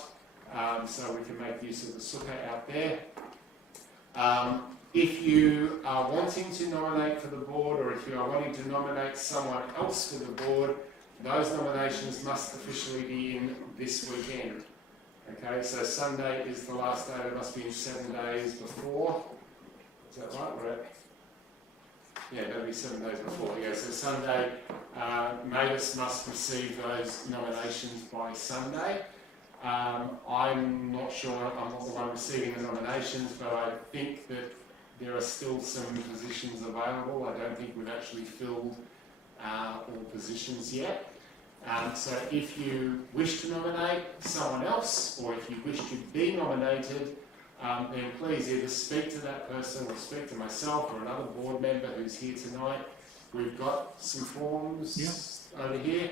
so we can make use of the sukkah out there. If you are wanting to nominate for the board, or if you are wanting to nominate someone else for the board, those nominations must officially be in this weekend. Okay, so Sunday is the last day, it must be in 7 days before. Is that right? We're at Yeah, that'll be 7 days before. Yeah, so Sunday, Mavis must receive those nominations by Sunday. I'm not sure, I'm not the one receiving the nominations, but I think that there are still some positions available. I don't think we've actually filled all positions yet. So if you wish to nominate someone else, or if you wish to be nominated, then please either speak to that person or speak to myself or another board member who's here tonight. We've got some forms over here.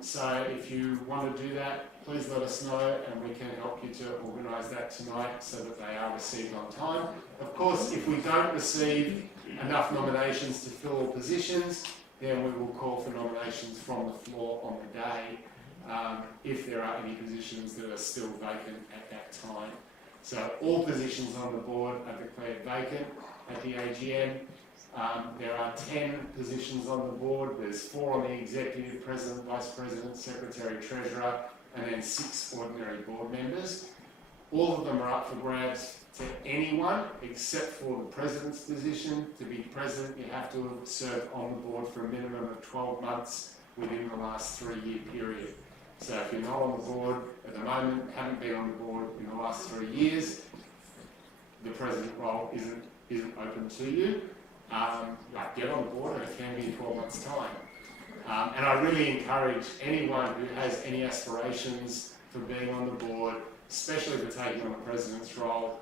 So if you want to do that, please let us know and we can help you to organise that tonight so that they are received on time. Of course, if we don't receive enough nominations to fill all positions, then we will call for nominations from the floor on the day if there are any positions that are still vacant at that time. So all positions on the board are declared vacant at the AGM. There are 10 positions on the board. There's 4 on the executive, president, vice president, secretary, treasurer, and then 6 ordinary board members. All of them are up for grabs to anyone except for the president's position. To be president, you have to have served on the board for a minimum of 12 months within the last 3-year period. So if you're not on the board at the moment, haven't been on the board in the last 3 years, the president role isn't open to you. Get on the board and it can be in 12 months' time. And I really encourage anyone who has any aspirations for being on the board, especially for taking on the president's role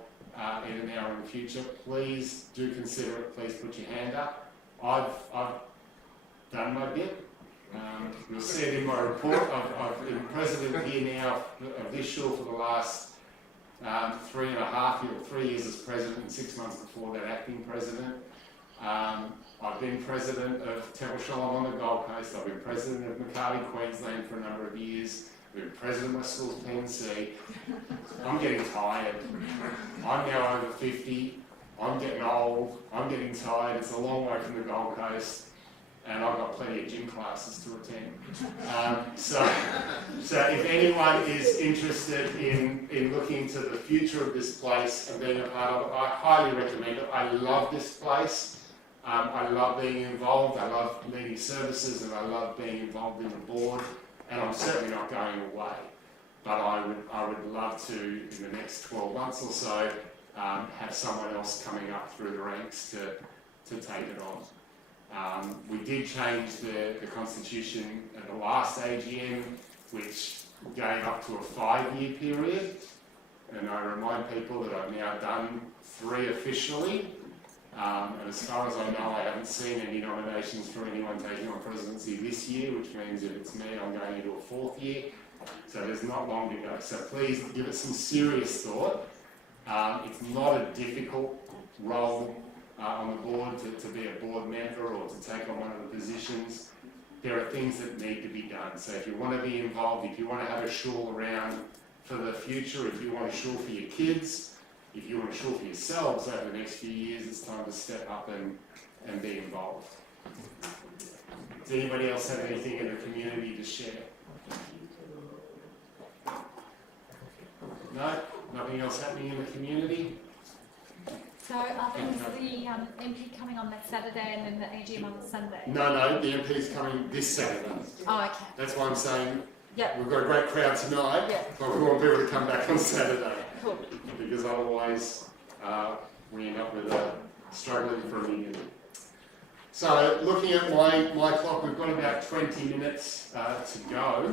in an hour in the future, please do consider it. Please put your hand up. I've done my bit. You'll see it in my report. I've been president here now of this shul for the last 3 years as president and 6 months before that acting president. I've been president of Temple Shalom on the Gold Coast. I've been president of Maccabi, Queensland for a number of years. I've been president of my school's PNC. I'm getting tired. I'm now over 50. I'm getting old. I'm getting tired. It's a long way from the Gold Coast. And I've got plenty of gym classes to attend. So if anyone is interested in looking to the future of this place and being a part of it, I highly recommend it. I love this place. I love being involved. I love leading services, and I love being involved in the board. And I'm certainly not going away. But I would love to, in the next 12 months or so, have someone else coming up through the ranks to take it on. We did change the constitution at the last AGM, which gave up to a 5-year period. And I remind people that I've now done 3 officially. And as far as I know, I haven't seen any nominations for anyone taking on presidency this year, which means if it's me, I'm going into a 4th year. So there's not long to go. So please give it some serious thought. It's not a difficult role on the board to be a board member or to take on one of the positions. There are things that need to be done. So if you want to be involved, if you want to have a shul around for the future, if you want a shul for your kids, if you want a shul for yourselves over the next few years, it's time to step up and be involved. Does anybody else have anything in the community to share? No? Nothing else happening in the community? So are things the MP coming on that Saturday and then the AGM on the Sunday? No, the MP's coming this Saturday. Oh, okay. That's why I'm saying Yep. we've got a great crowd tonight, but we want people to come back on Saturday. Cool. Because otherwise we end up with struggling for a million. So looking at my clock, we've got about 20 minutes to go,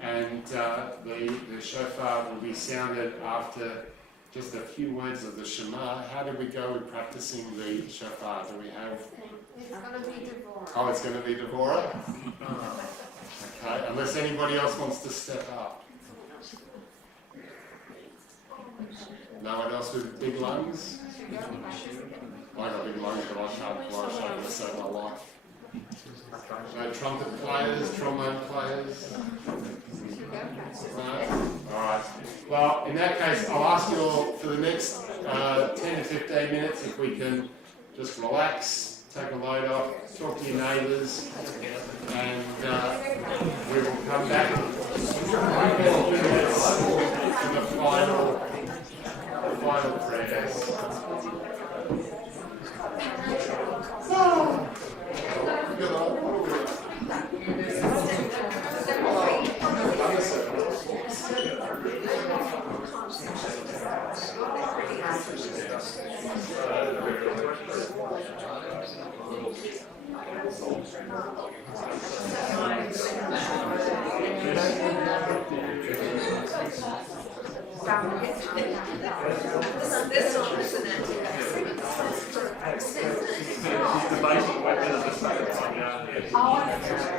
and the shofar will be sounded after just a few words of the Shema. How did we go with practicing the shofar? Do we have? It's going to be Devorah. Oh, it's going to be Devorah? Okay, unless anybody else wants to step up. No one else with big lungs? I got big lungs, but I can't fly a shofar to save my life. No trumpet players, trombone players? No? Alright. Well, in that case, I'll ask you all for the next 10 to 15 minutes if we can just relax, take a load off, talk to your neighbours, and we will come back in 4 minutes for the final prayers. This one, isn't it? She's debating whether the second one, yeah.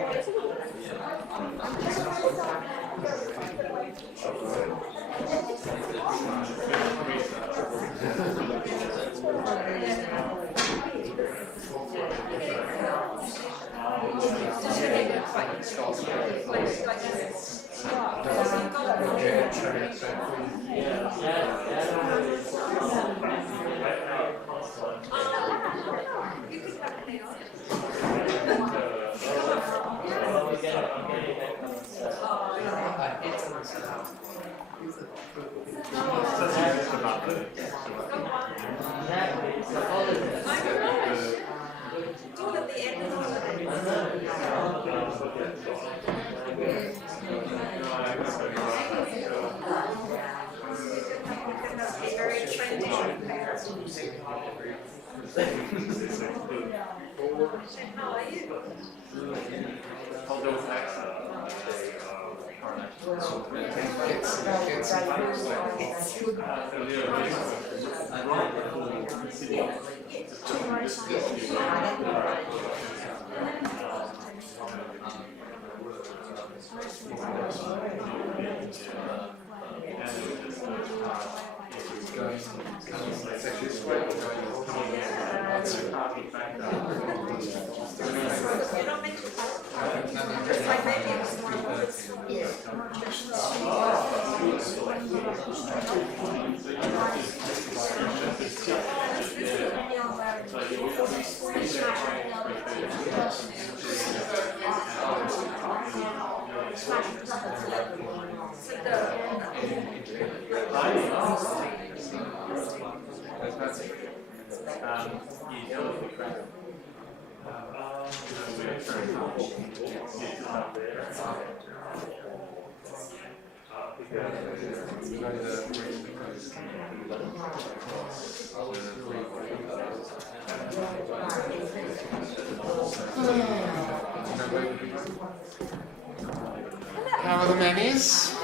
How are the menus?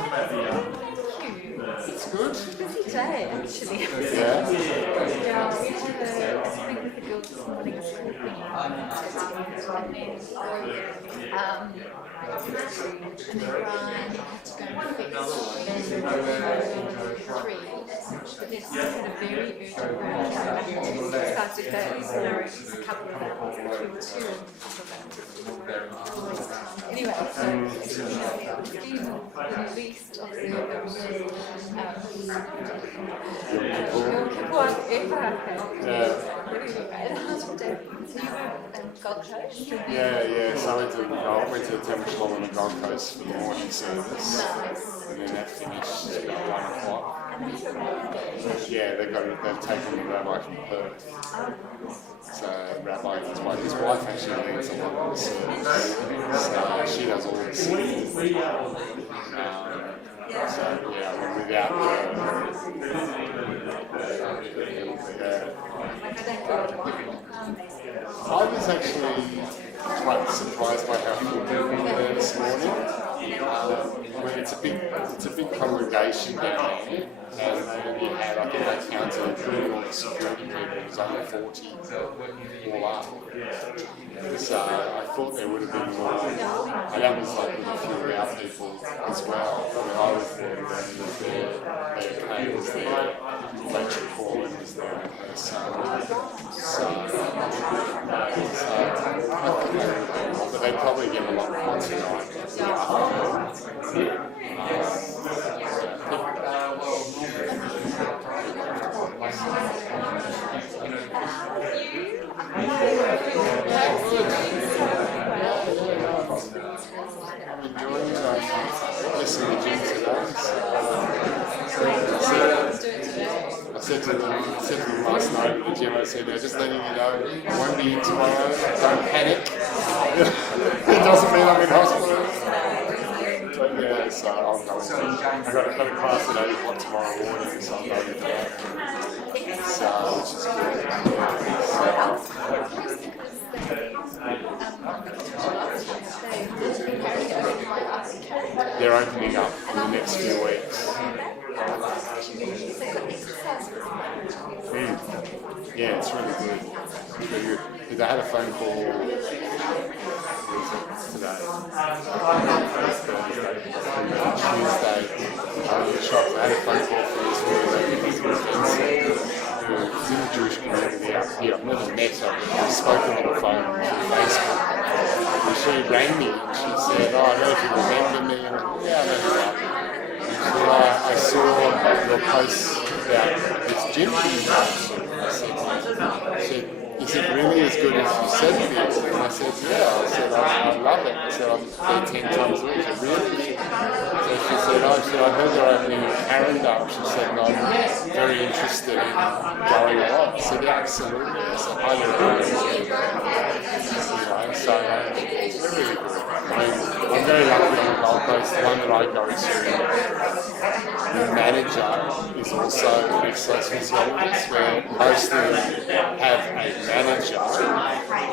It's good. Busy day, actually. Yeah. Yeah, we had a thing with the girls this morning, a school thing. And then Brian had to go and fix three. But then I had a very urgent work and I started a couple of hours, two and anyway, so the least of the Yom Kippur Gold Coast? Yeah. So I went to the 10Tishri on the Gold Coast for the morning service. Nice. And then that finished about 1 o'clock. Yeah, they've taken the rabbi from Perth. So Rabbi, his wife actually leads a lot of the service. So she does all the singing. So yeah, I mean, without I was actually quite surprised by how full people were there this morning. It's a big congregation down there, and you had, I think I counted, including all the security people, it was only 40 all up. So I thought there would have been more, and that was like with a few of our people as well. I mean, I was there, and was there, Kay was there, Patrick Corwin was there, and her son. But they'd probably get a lot more tonight. I'm enjoying it. I'm listening to Jim today. I said to them last night at the gym, I said, they're just letting you know, I won't be in tomorrow, don't panic. It doesn't mean I'm in hospital. But yeah, so I'll go. I've got a class at 8 o'clock tomorrow morning, so I'm going to that. So, which is good. they're opening up in the next few weeks. Yeah, it's really good. It's really good. Because I had a phone call today, Tuesday. I was shocked. I had a phone call from this woman who's in the Jewish community out here. I've never met her, but I've spoken on the phone through Facebook. And she rang me and she said, "Oh, I don't know if you remember me." And I said, "Yeah, I know who you are." I saw your post about this gym that you run. I said, "Is it really as good as you said it is?" And I said, "Yeah." I said, I love it. I said, "I'm there 10 times a week." I said, "Really?" So she said, "Oh," she said, "I heard they're opening in Arundel." She said, "No, I'm very interested in going along." I said, "Yeah, absolutely." I said, "Highly recommend." So it's really good. I mean, I'm very lucky on the Gold Coast. The one that I go to, the manager is also an exercise physiologist, where most of them have a manager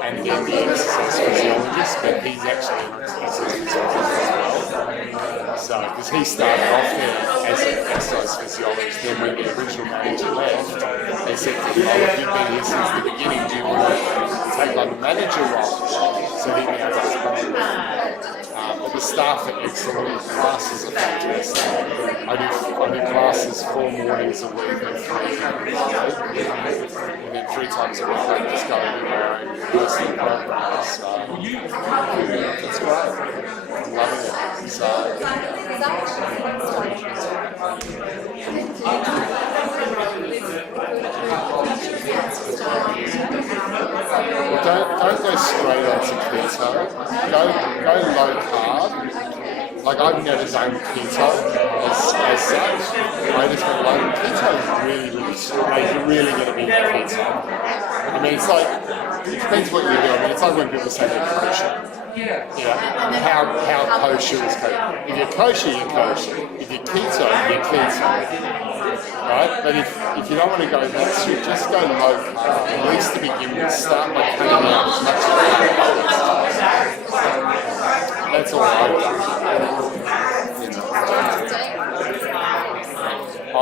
and then the exercise physiologist, but he's actually an exercise physiologist as well. So, because he started off there as an exercise physiologist, then when the original manager left, they said to him, "Oh, look, you've been here since the beginning, do you want to take on the manager role?" So he now does both. But the staff are excellent, classes are fantastic. I do classes 4 mornings a week and 3 evenings a week. And then 3 times a week I just go and do my own personal programs. So it's great. I'm loving it. So well, don't go straight onto keto. Go low carb. Like I've never done keto as such. I just went low. Keto is really strong. You're really going to be keto. I mean, it's like, it depends what you do. I mean, it's like when people say they're kosher. Yeah. How kosher is kosher? If you're kosher, you're kosher. If you're keto, you're keto. Right? But if you don't want to go that strict, just go low carb. At least to begin with, start by cutting out as much as you can. That's all I've done. I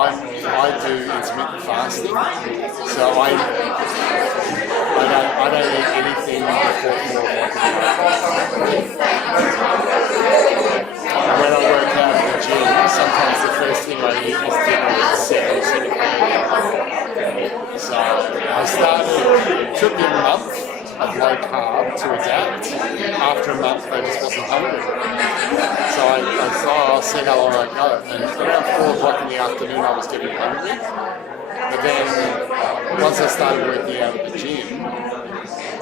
do intermittent fasting, so I don't eat anything before 4 o'clock. When I work out at the gym, sometimes the first thing I eat is dinner at 7. So I took me a month of low carb to adapt. After a month, I just wasn't hungry. So I'll see how long I go. And around 4 o'clock in the afternoon, I was getting hungry. But then, once I started working out at the gym,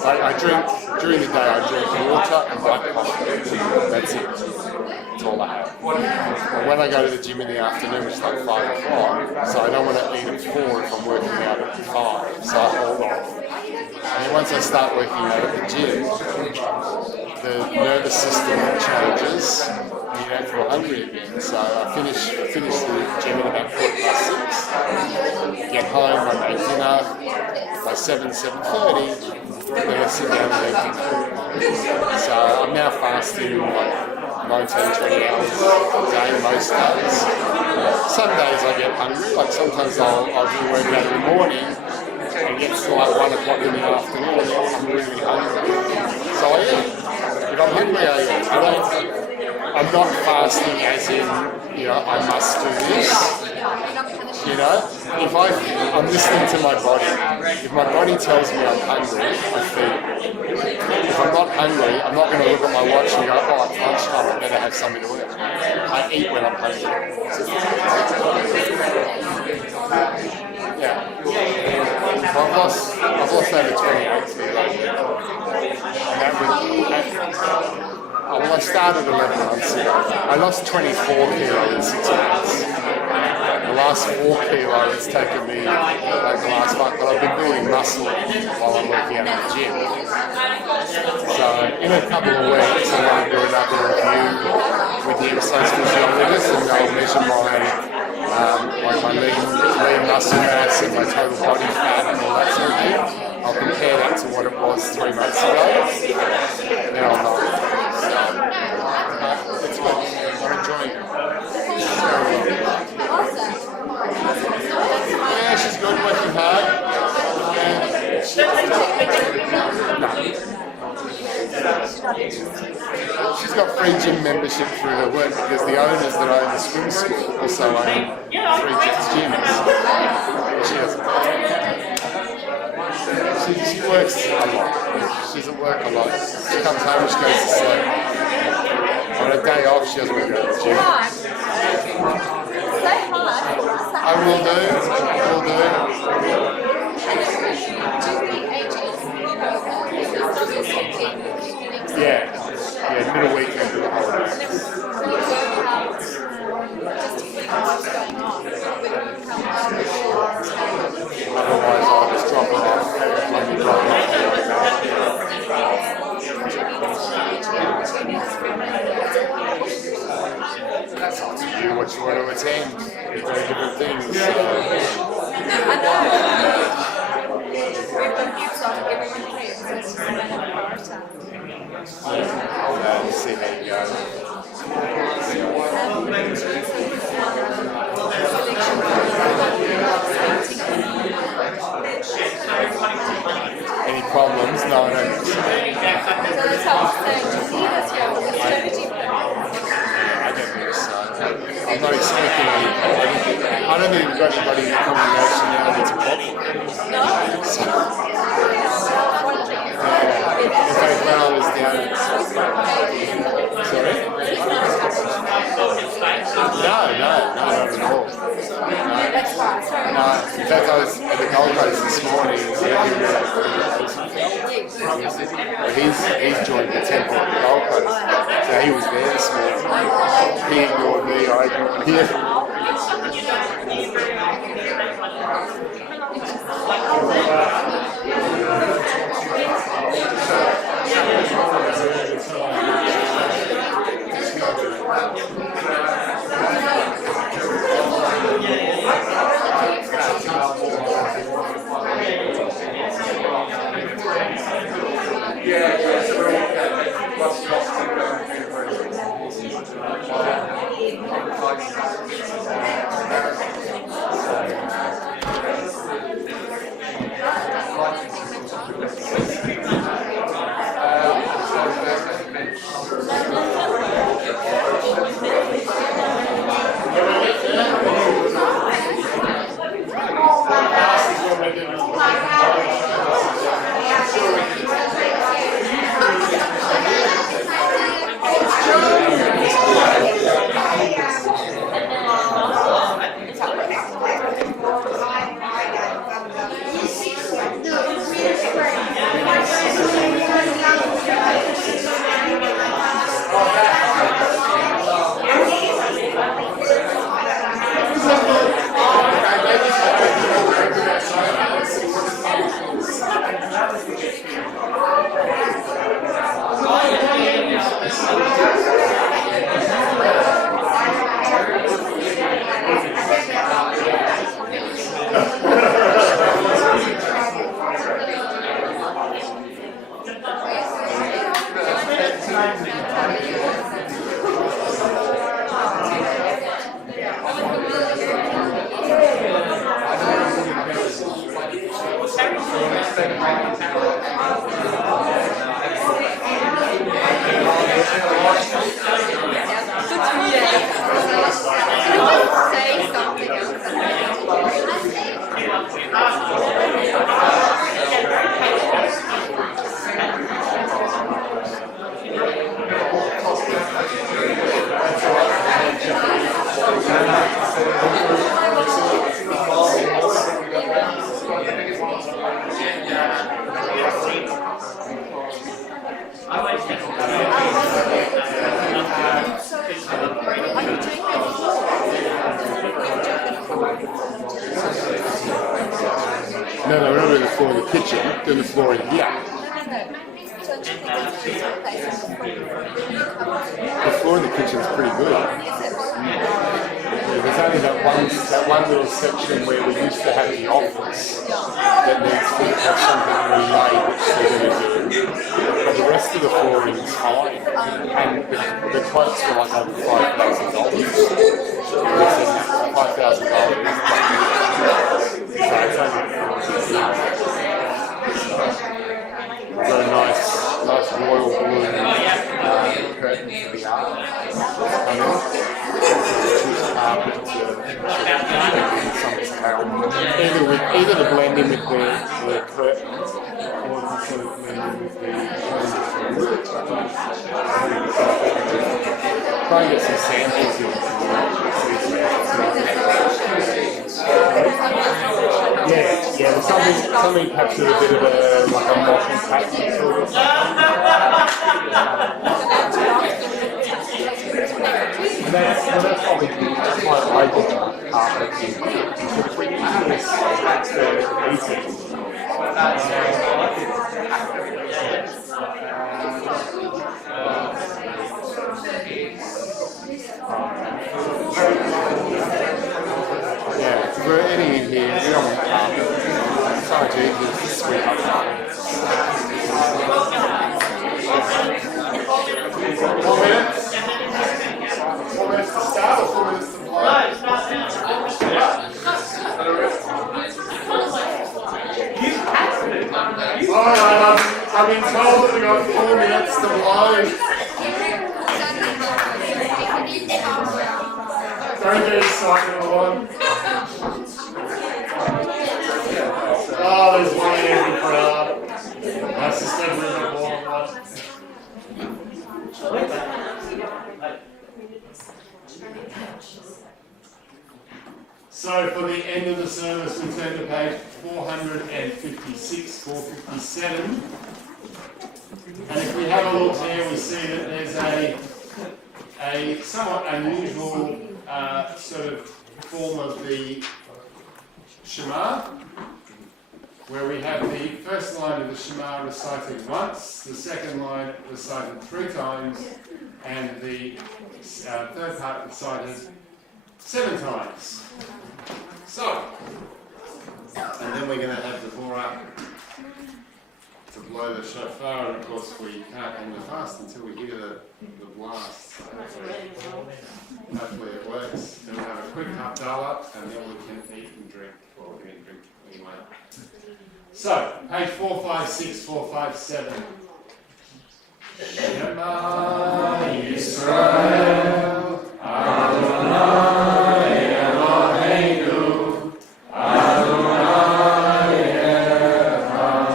I drink, during the day, I drink water and black coffee. That's it. That's all I have. And when I go to the gym in the afternoon, it's like 5 o'clock, so I don't want to eat at 4 if I'm working out at 5, so I hold off. And then once I start working out at the gym, the nervous system changes, and you don't feel hungry again. So I finish the gym at about 6:15, get home, I make dinner, by 7:30, then I sit down and eat dinner. So I'm now fasting like 19-20 hours a day most days. Some days I get hungry, like sometimes I'll do work out in the morning and get to like 1 o'clock in the afternoon and I'm really hungry. So I eat. If I'm hungry, I eat. I'm not fasting as in, I must do this. If I'm listening to my body. If my body tells me I'm hungry, I feed it. If I'm not hungry, I'm not going to look at my watch and go, "Oh, it's lunchtime, I better have something to eat." I eat when I'm hungry. Yeah. I've lost over 28 kilos. I started 11 months ago. I lost 24 kilos in 6 months. The last 4 kilos it's taken me like the last month, but I've been building muscle while I'm working out at the gym. So in a couple of weeks, I'm going to do another review with the exercise physiologist, and they'll measure my lean muscle mass and my total body fat and all that sort of thing. I'll compare that to what it was 3 months ago, and then I'll know. So, it's good. I'm enjoying it. Yeah, she's good, working hard. She's got free gym membership through her work because the owners that own the swim school also own 3 gyms. She doesn't. She works a lot. She doesn't work a lot. She comes home and she goes to sleep. On a day off, she doesn't want to go to the gym. I will do. Yeah, middle weekend for the holidays. Otherwise, I'll just drop her off. That's up to you what you want to attend. You're very different things. Let's see how you go. Any problems? No, I don't. I don't think so. I'm not expecting anything. I don't think we've got anybody in the congregation now that's a problem. No? In fact, when I was down at... Sorry? No, not at all. No, in fact, I was at the Gold Coast this morning. He's joined the temple at the Gold Coast. So he was there this morning. He ignored me, I ignored him. No, we're not doing the floor in the kitchen, we're doing the floor in here. The floor in the kitchen is pretty good. There's only that one little section where we used to have the office that needs to have something relayed, which they're going to do. But the rest of the flooring is fine. And the quotes were like over $5,000. $5,000. either to blend in with the curtains or to sort of blend in with the try and get some samples in. Yeah, there's something perhaps with a bit of a like a mock and pattern sort of and that's probably why I did carpet because we're using this yeah, if we're adding in here, we don't want carpet. Sorry, dude, this is sweet up carpet. 4 minutes? 4 minutes to start or 4 minutes to blow? No, start now. Alright, I've been told that we've got 4 minutes to blow. Don't get excited, everyone. Oh, there's one in every crowd. That's just never in the ball. So for the end of the service, we turn to page 456, 457. And if we have a look there, we see that there's a somewhat unusual sort of form of the Shema, where we have the first line of the Shema recited once, the second line recited 3 times, and the third part recited 7 times. So, and then we're going to have the Vorah to blow the shofar, and of course we can't end the fast until we hear the blast. So hopefully it works. Then we'll have a quick Havdalah, and then we can eat and drink. Well, we can drink anyway. So, page 456, 457. Shema Yisrael, Adonai Eloheinu, Adonai Echad,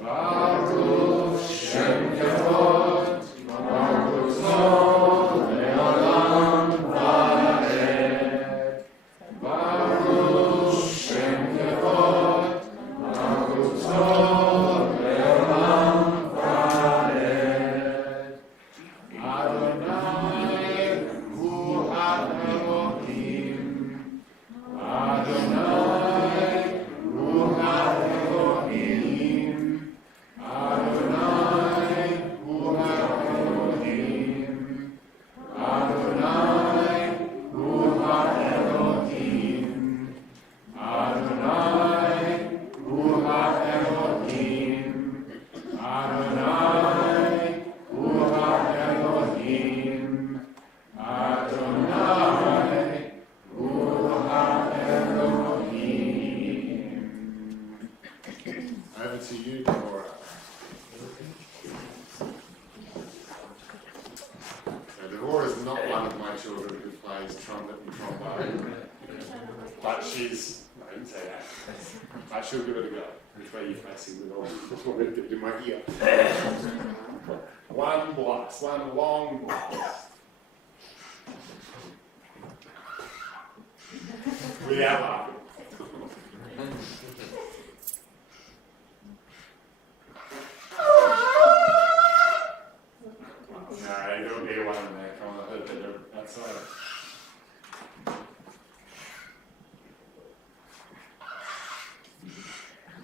Baruch Shem Kavod, Baruch Zod Le'olam Va'ed, Baruch Shem Kavod, Baruch Zod Le'olam Va'ed, Adonai Hu HaElohim, Adonai Hu HaElohim, Adonai Hu HaElohim, Adonai Hu HaElohim, Adonai Hu HaElohim, Adonai Hu HaElohim, Adonai Hu HaElohim. Over to you, Deborah. So Deborah is not one of my children who plays trumpet and trombone, but she's, no, I didn't say that, but she'll give it a go. Which way are you facing with all I'm going to do in my ear? One blast, one long blast. Without laughing. No, you don't get one in there. Come on, I heard that they're outside.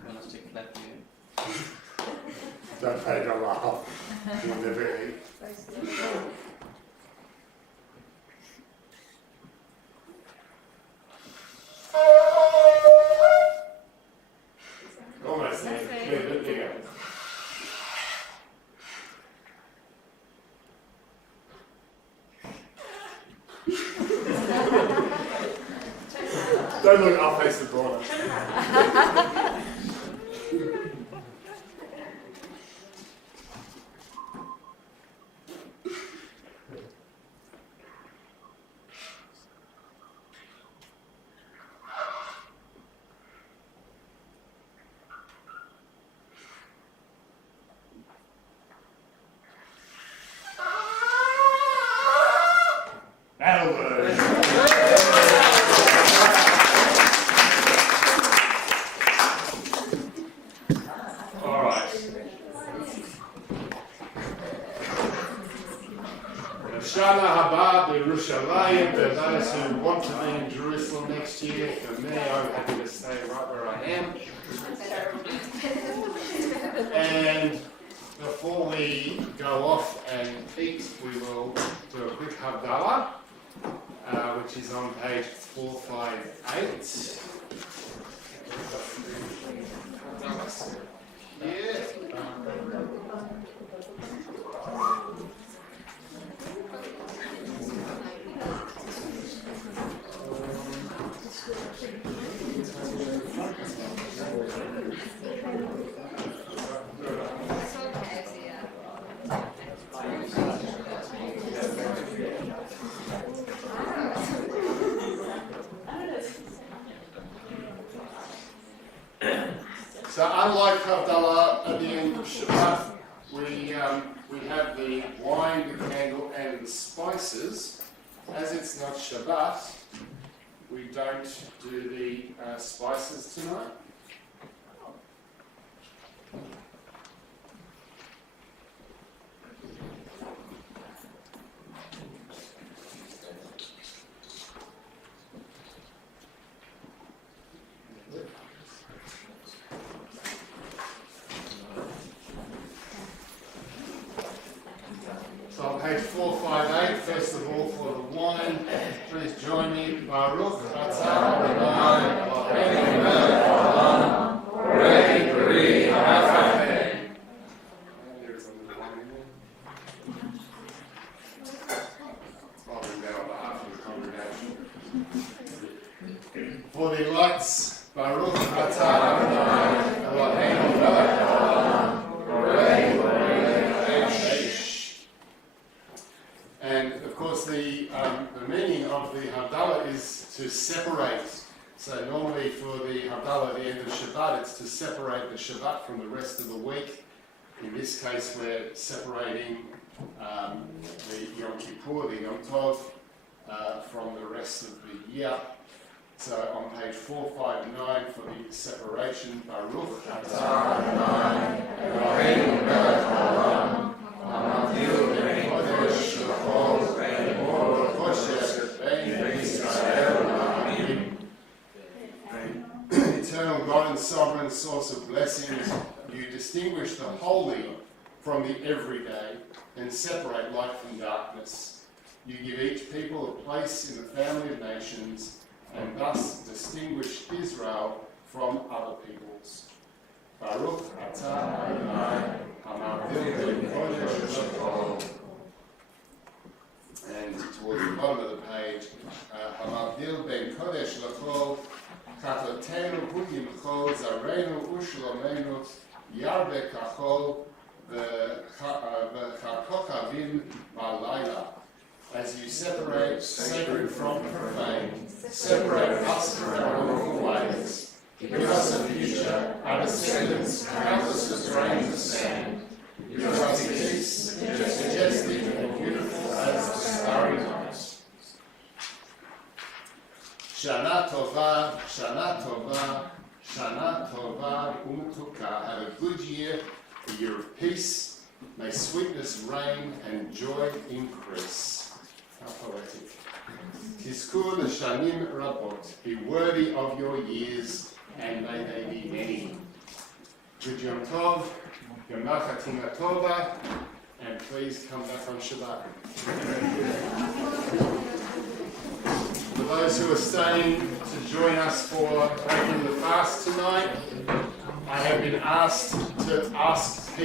Want us to clap you? Don't pay to laugh. You'll never eat. Almost there. There you go. Don't look, I'll face the corner. want to be in Jerusalem next year. For me, I'm happy to stay right where I am. And before we go off and eat, we will do a quick Havdalah, which is on page 458. Yeah. So unlike Havdalah at the end of Shabbat, we have the wine, the candle, and the spices. As it's not Shabbat, we don't do the spices tonight. So on page 458, first of all for the wine, please join me. Baruch atah Adonai Eloheinu melech haolam, borei b'ri ha'afeh. There's a little wine in there. I'll bring that on behalf of the congregation. For the lights, Baruch atah Adonai Eloheinu melech haolam, borei b'ri ha'afeh. And of course, the meaning of the Havdalah is to separate. So normally for the Havdalah at the end of Shabbat, it's to separate the Shabbat from the rest of the week. In this case, we're separating the Yom Kippur, the Yom Tov, from the rest of the year. So on page 459 for the separation, Baruch atah Adonai Eloheinu melech haolam, hamavdil ben kodesh l'chol ben or kosher ben Yisrael la'amim. Eternal God and sovereign source of blessings, you distinguish the holy from the everyday and separate light from darkness. You give each people a place in the family of nations and thus distinguish Israel from other peoples. Baruch atah Adonai hamavdil ben kodesh l'chol. And towards the bottom of the page, hamavdil ben kodesh l'chol, chatotenu hu yimchol, zarenu u'shlomenu, yarbe kachol, v'chakochavim malayla. As you separate sacred from profane, separate us from our wrong ways. Give us a future, our descendants, countless as grains of sand. Give us peace, majestic and beautiful as the starry night. Shana tova, shana tova, shana tova umtuka. Have a good year, a year of peace. May sweetness reign and joy increase. How poetic. Tizkur l'shanim rabot. Be worthy of your years, and may they be many. Good Yom Tov, Yomah Chatima Tova, and please come back on Shabbat. For those who are staying to join us for breaking the fast tonight, I have been asked to ask people